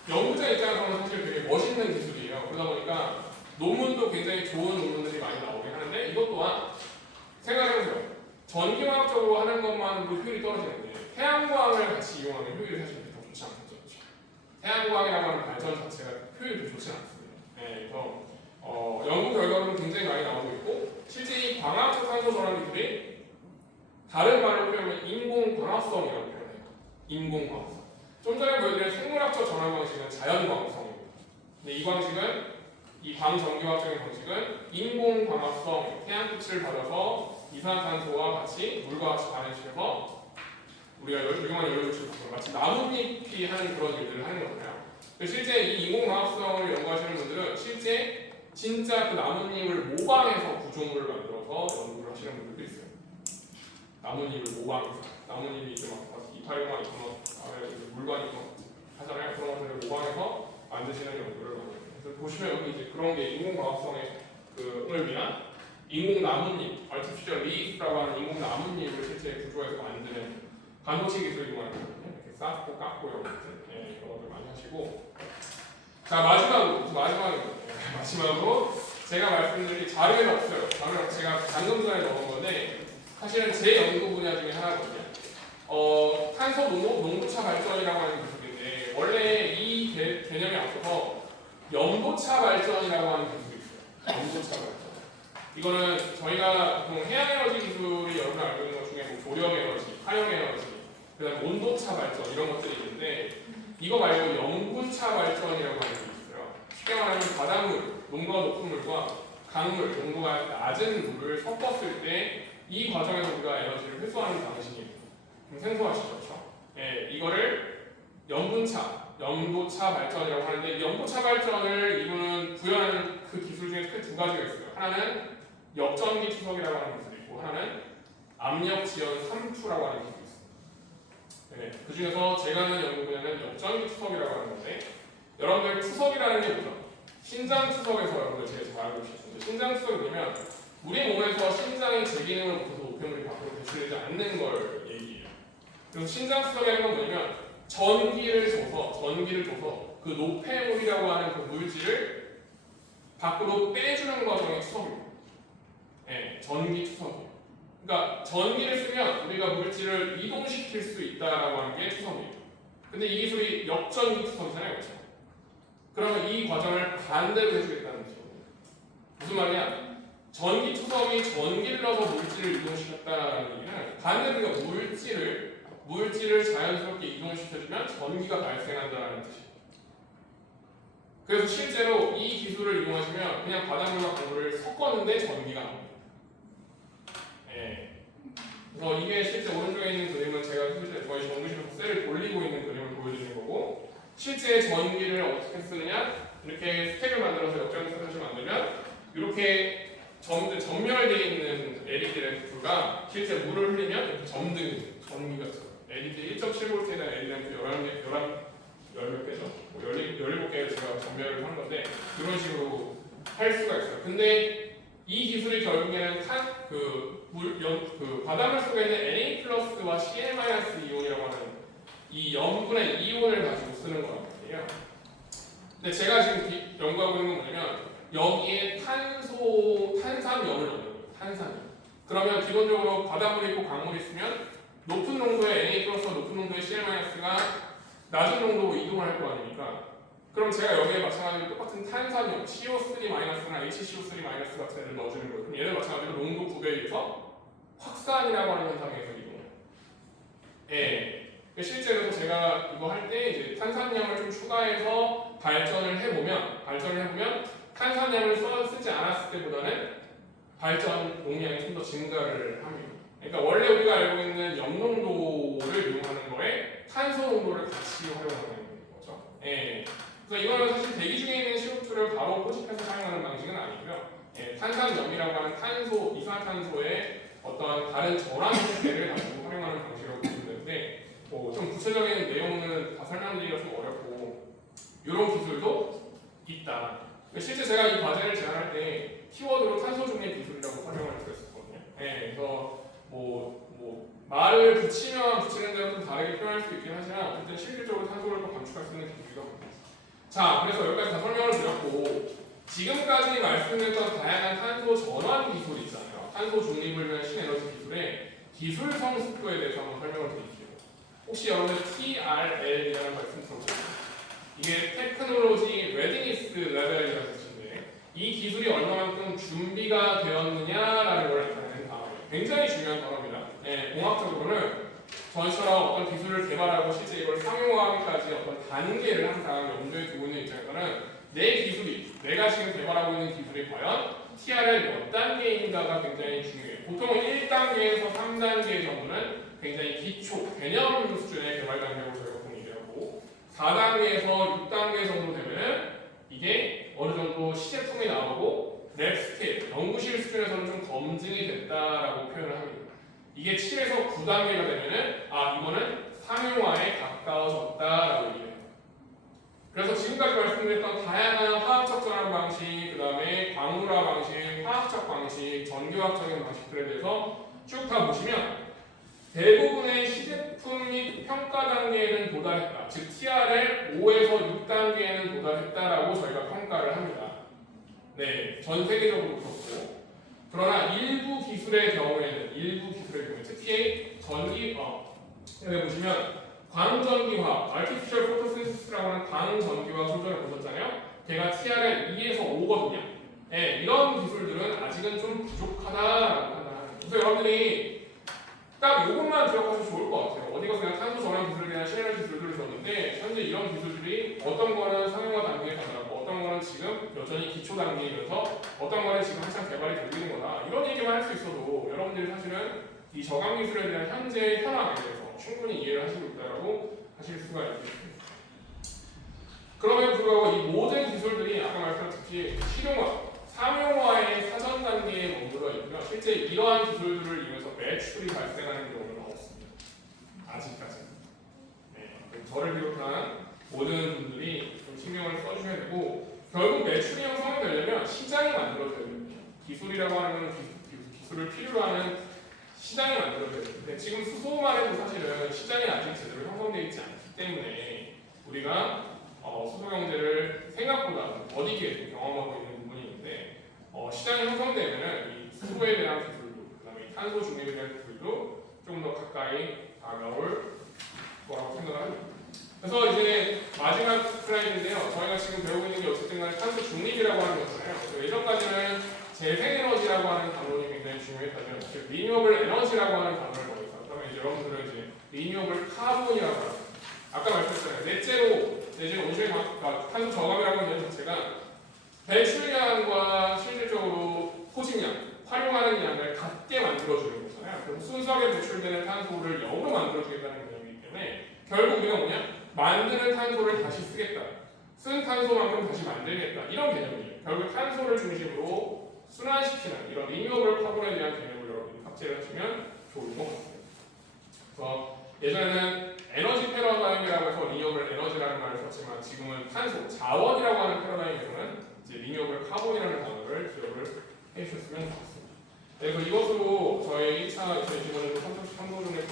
연구자 입장에서는 사실 되게 멋있는 기술이에요. 그러다 보니까 논문도 굉장히 좋은 논문들이 많이 나오긴 하는데 이것 또한 생각해보세요. 전기화학적으로 하는 것만으로 효율이 떨어지는데 태양광을 같이 이용하면 효율이 사실 더 좋지 않겠죠. 태양광이라고 하는 발전 자체가 효율이 더 좋지 않습니다. 그래서 연구 결과로는 굉장히 많이 나오고 있고 실제 이 광학적 탄소 전환 기술이 다른 말로 표현하면 인공광합성이라고 표현해요. 인공광합성. 좀 전에 보여드린 생물학적 전환 방식은 자연광합성입니다. 근데 이 광전기화학적인 방식은 인공광합성, 태양빛을 받아서 이산화탄소와 같이 물과 같이 반응시켜서 우리가 유용한 연료를 주고 마치 나뭇잎이 하는 그런 일들을 하는 거잖아요. 실제 이 인공광합성을 연구하시는 분들은 실제 진짜 그 나뭇잎을 모방해서 구조물을 만들어서 연구를 하시는 분들도 있어요. 나뭇잎을 모방해서. 나뭇잎이 이제 막 이파리만 있고 물관이 있고 하잖아요. 그런 것들을 모방해서 만드시는 연구를 많이 해요. 그래서 보시면 여기 이제 그런 게 인공광합성의 을 위한 인공 나뭇잎, artificial leaf라고 하는 인공 나뭇잎을 실제 구조해서 만드는 반도체 기술을 이용하거든요. 이렇게 쌓고 깎고 이런 것들, 네, 이런 것들 많이 하시고. 자 마지막으로 제가 말씀드릴 자료에는 없어요. 자료는 제가 방금 전에 넣은 건데 사실은 제 연구 분야 중에 하나거든요. 탄소 농도차 발전이라고 하는 기술인데 원래 이 개념에 앞서서 연도차 발전이라고 하는 기술이 있어요. 연도차 발전. 이거는 저희가 보통 해양에너지 기술이 여러분 알고 있는 것 중에 뭐 조력에너지, 화력에너지, 그다음 온도차 발전 이런 것들이 있는데 이거 말고 염분차 발전이라고 하는 게 있어요. 쉽게 말하면 바닷물, 농도가 높은 물과 강물, 농도가 낮은 물을 섞었을 때 이 과정에서 우리가 에너지를 회수하는 방식이에요. 좀 생소하시죠? 그렇죠? 예, 이거를 염도차 발전이라고 하는데 이 염도차 발전을 이루는 구현하는 그 기술 중에 크게 두 가지가 있어요. 하나는 역전기 투석이라고 하는 기술이 있고 하나는 압력 지연 3투라고 하는 기술이 있습니다. 네, 그 중에서 제가 하는 연구 분야는 역전기 투석이라고 하는 건데 여러분들 투석이라는 게 뭐죠? 신장 투석에서 여러분들 제일 잘 알고 계시죠? 신장 투석이 뭐냐면 우리 몸에서 심장이 제 기능을 못해서 우편물이 밖으로 배출되지 않는 걸 얘기해요. 그래서 신장 투석이라는 건 뭐냐면 전기를 줘서 그 노폐물이라고 하는 그 물질을 밖으로 빼주는 과정이 투석입니다. 네, 전기 투석이에요. 그러니까 전기를 쓰면 우리가 물질을 이동시킬 수 있다라고 하는 게 투석이에요. 근데 이 기술이 역전기 투석이잖아요, 그렇죠? 그러면 이 과정을 반대로 해주겠다는 뜻이거든요. 무슨 말이야? 전기 투석이 전기를 넣어서 물질을 이동시켰다는 얘기는 반대로 우리가 물질을 자연스럽게 이동시켜주면 전기가 발생한다는 뜻이에요. 그래서 실제로 이 기술을 이용하시면 그냥 바닷물과 강물을 섞었는데 전기가 나옵니다. 네. 그래서 이게 실제 오른쪽에 있는 그림은 제가 실제 저희 전기실에서 셀을 돌리고 있는 그림을 보여드리는 거고 실제 전기를 어떻게 쓰느냐 이렇게 스택을 만들어서 역전기 서킷을 만들면 이렇게 전멸되어 있는 LED 램프가 실제 물을 흘리면 이렇게 점등이 전기가 들어요. LED 1.7V에 대한 LED 램프 10몇 개죠. 17개를 제가 전멸을 한 건데 이런 식으로 할 수가 있어요. 근데 이 기술이 결국에는 바닷물 속에 있는 Na 플러스와 Cl 마이너스 이온이라고 하는 이 염분의 이온을 가지고 쓰는 거거든요. 근데 제가 지금 연구하고 있는 건 뭐냐면 여기에 탄산염을 넣는 거예요. 탄산염. 그러면 기본적으로 바닷물이 있고 강물이 있으면 높은 농도의 Na 플러스와 높은 농도의 Cl 마이너스가 낮은 농도로 이동을 할 거 아닙니까? 그럼 제가 여기에 마찬가지로 똑같은 탄산염, CO3-나 HCO3- 같은 애를 넣어주는 거예요. 그럼 얘를 마찬가지로 농도 9배에서 확산이라고 하는 현상에서 이동해요. 예. 실제로 제가 이거 할 때 이제 탄산염을 좀 추가해서 발전을 해보면 탄산염을 쓰지 않았을 때보다는 발전 용량이 좀 더 증가를 합니다. 그러니까 원래 우리가 알고 있는 염농도를 이용하는 거에 탄소 농도를 같이 활용하는 거죠. 예. 그래서 이거는 사실 대기 중에 있는 CO2를 바로 포집해서 사용하는 방식은 아니고요. 예, 탄산염이라고 하는 이산화탄소의 어떤 다른 전환 형태를 가지고 활용하는 방식이라고 보시면 되는데 좀 구체적인 내용은 다 설명드리기가 좀 어렵고 이런 기술도 있다. 실제 제가 이 과제를 제안할 때 키워드로 탄소 중립 기술이라고 활용을 했었거든요. 네, 그래서 말을 붙이는 대로 좀 다르게 표현할 수 있긴 하지만 어쨌든 실질적으로 탄소를 또 감축할 수 있는 기술이라고 합니다. 자, 그래서 여기까지 다 설명을 드렸고 지금까지 말씀드렸던 다양한 탄소 전환 기술이 있잖아요. 탄소 중립을 위한 신에너지 기술의 기술 성숙도에 대해서 한번 설명을 드릴게요. 혹시 여러분들 TRL이라는 말씀 들어보셨나요? 이게 테크놀로지 레디니스 레벨이라는 뜻인데 이 기술이 얼마만큼 준비가 되었느냐라는 걸 나타내는 단어예요. 굉장히 중요한 단어입니다. 네, 공학적으로는 저희처럼 어떤 기술을 개발하고 실제 이걸 상용화하기까지 어떤 단계를 항상 염두에 두고 있는 입장에서는 내가 지금 개발하고 있는 기술이 과연 TRL 몇 단계인가가 굉장히 중요해요. 보통은 1단계에서 3단계 정도는 굉장히 기초, 개념 수준의 개발 단계로 저희가 보통 얘기하고 4단계에서 6단계 정도 되면은 이게 어느 정도 시제품이 나오고 랩 스케일, 연구실 수준에서는 좀 검증이 됐다라고 표현을 합니다. 이게 7에서 9단계가 되면은 이거는 상용화에 가까워졌다라고 얘기해요. 그래서 지금까지 말씀드렸던 다양한 화학적 전환 방식, 그 다음에 광물화 방식, 화학적 방식, 전기화학적인 방식들에 대해서 쭉 다 보시면 대부분의 시제품 및 평가 단계에는 도달했다. 즉 TRL 5에서 6단계에는 도달했다라고 저희가 평가를 합니다. 네, 전 세계적으로 그렇고. 그러나 일부 기술의 경우에는 특히 여기 보시면 광전기화, Artificial Photosynthes라고 하는 광전기화 소전을 보셨잖아요. 걔가 TRL 2에서 5거든요. 네, 이런 기술들은 아직은 좀 부족하다라고 판단합니다. 그래서 여러분들이 딱 이것만 기억하셔도 좋을 것 같아요. 어디 가서 그냥 탄소 전환 기술에 대한 시너지 기술들을 줬는데 현재 이런 기술들이 어떤 거는 상용화 단계에 가더라고, 어떤 거는 지금 여전히 기초 단계이면서 어떤 거는 지금 한창 개발이 되고 있는 거다. 이런 얘기만 할 수 있어도 여러분들이 사실은 이 저감 기술에 대한 현재의 현황에 대해서 충분히 이해를 하시고 있다고 하실 수가 있습니다. 그럼에도 불구하고 이 모든 기술들이 아까 말씀드렸듯이 실용화, 상용화의 사전 단계에 머물러 있고요. 실제 이러한 기술들을 이용해서 매출이 발생하는 경우는 없습니다. 아직까지는. 네, 저를 비롯한 모든 분들이 좀 신경을 써주셔야 되고 결국 매출이 형성이 되려면 시장이 만들어져야 됩니다. 기술이라고 하는 기술을 필요로 하는 시장이 만들어져야 되는데 지금 수소만 해도 사실은 시장이 아직 제대로 형성되어 있지 않기 때문에 우리가 수소 경제를 생각보다 어디에 경험하고 있는 부분이 있는데 시장이 형성되면은 이 수소에 대한 기술도 그다음에 탄소 중립에 대한 기술도 좀 더 가까이 다가올 거라고 생각을 합니다. 그래서 이제 마지막 슬라이드인데요. 저희가 지금 배우고 있는 게 어쨌든 간에 탄소 중립이라고 하는 거잖아요. 그래서 예전까지는 재생에너지라고 하는 단어이 굉장히 중요했다면 즉 리뉴어블 에너지라고 하는 단어를 넣어서 그러면 이제 여러분들은 이제 리뉴어블 카본이라고 합니다. 아까 말씀드렸잖아요. 넷제로 온실의 탄소 저감이라고 하는 자체가 배출량과 실질적으로 포진량, 활용하는 양을 같게 만들어주는 거잖아요. 그래서 순수하게 배출되는 탄소를 역으로 만들어주겠다는 개념이기 때문에 결국 우리가 뭐냐? 만드는 탄소를 다시 쓰겠다. 쓴 탄소만큼 다시 만들겠다. 이런 개념이에요. 결국 탄소를 중심으로 순환시키는 이런 리뉴어블 카본에 대한 개념을 여러분이 탑재를 하시면 좋을 것 같습니다. 그래서 예전에는 에너지 패러다임이라고 해서 리뉴어블 에너지라는 말을 썼지만 지금은 탄소, 자원이라고 하는 패러다임에서는 이제 리뉴어블 카본이라는 단어를 기억을 해주셨으면 좋겠습니다. 그래서 이것으로 저희 1차 2025년도 3도 중의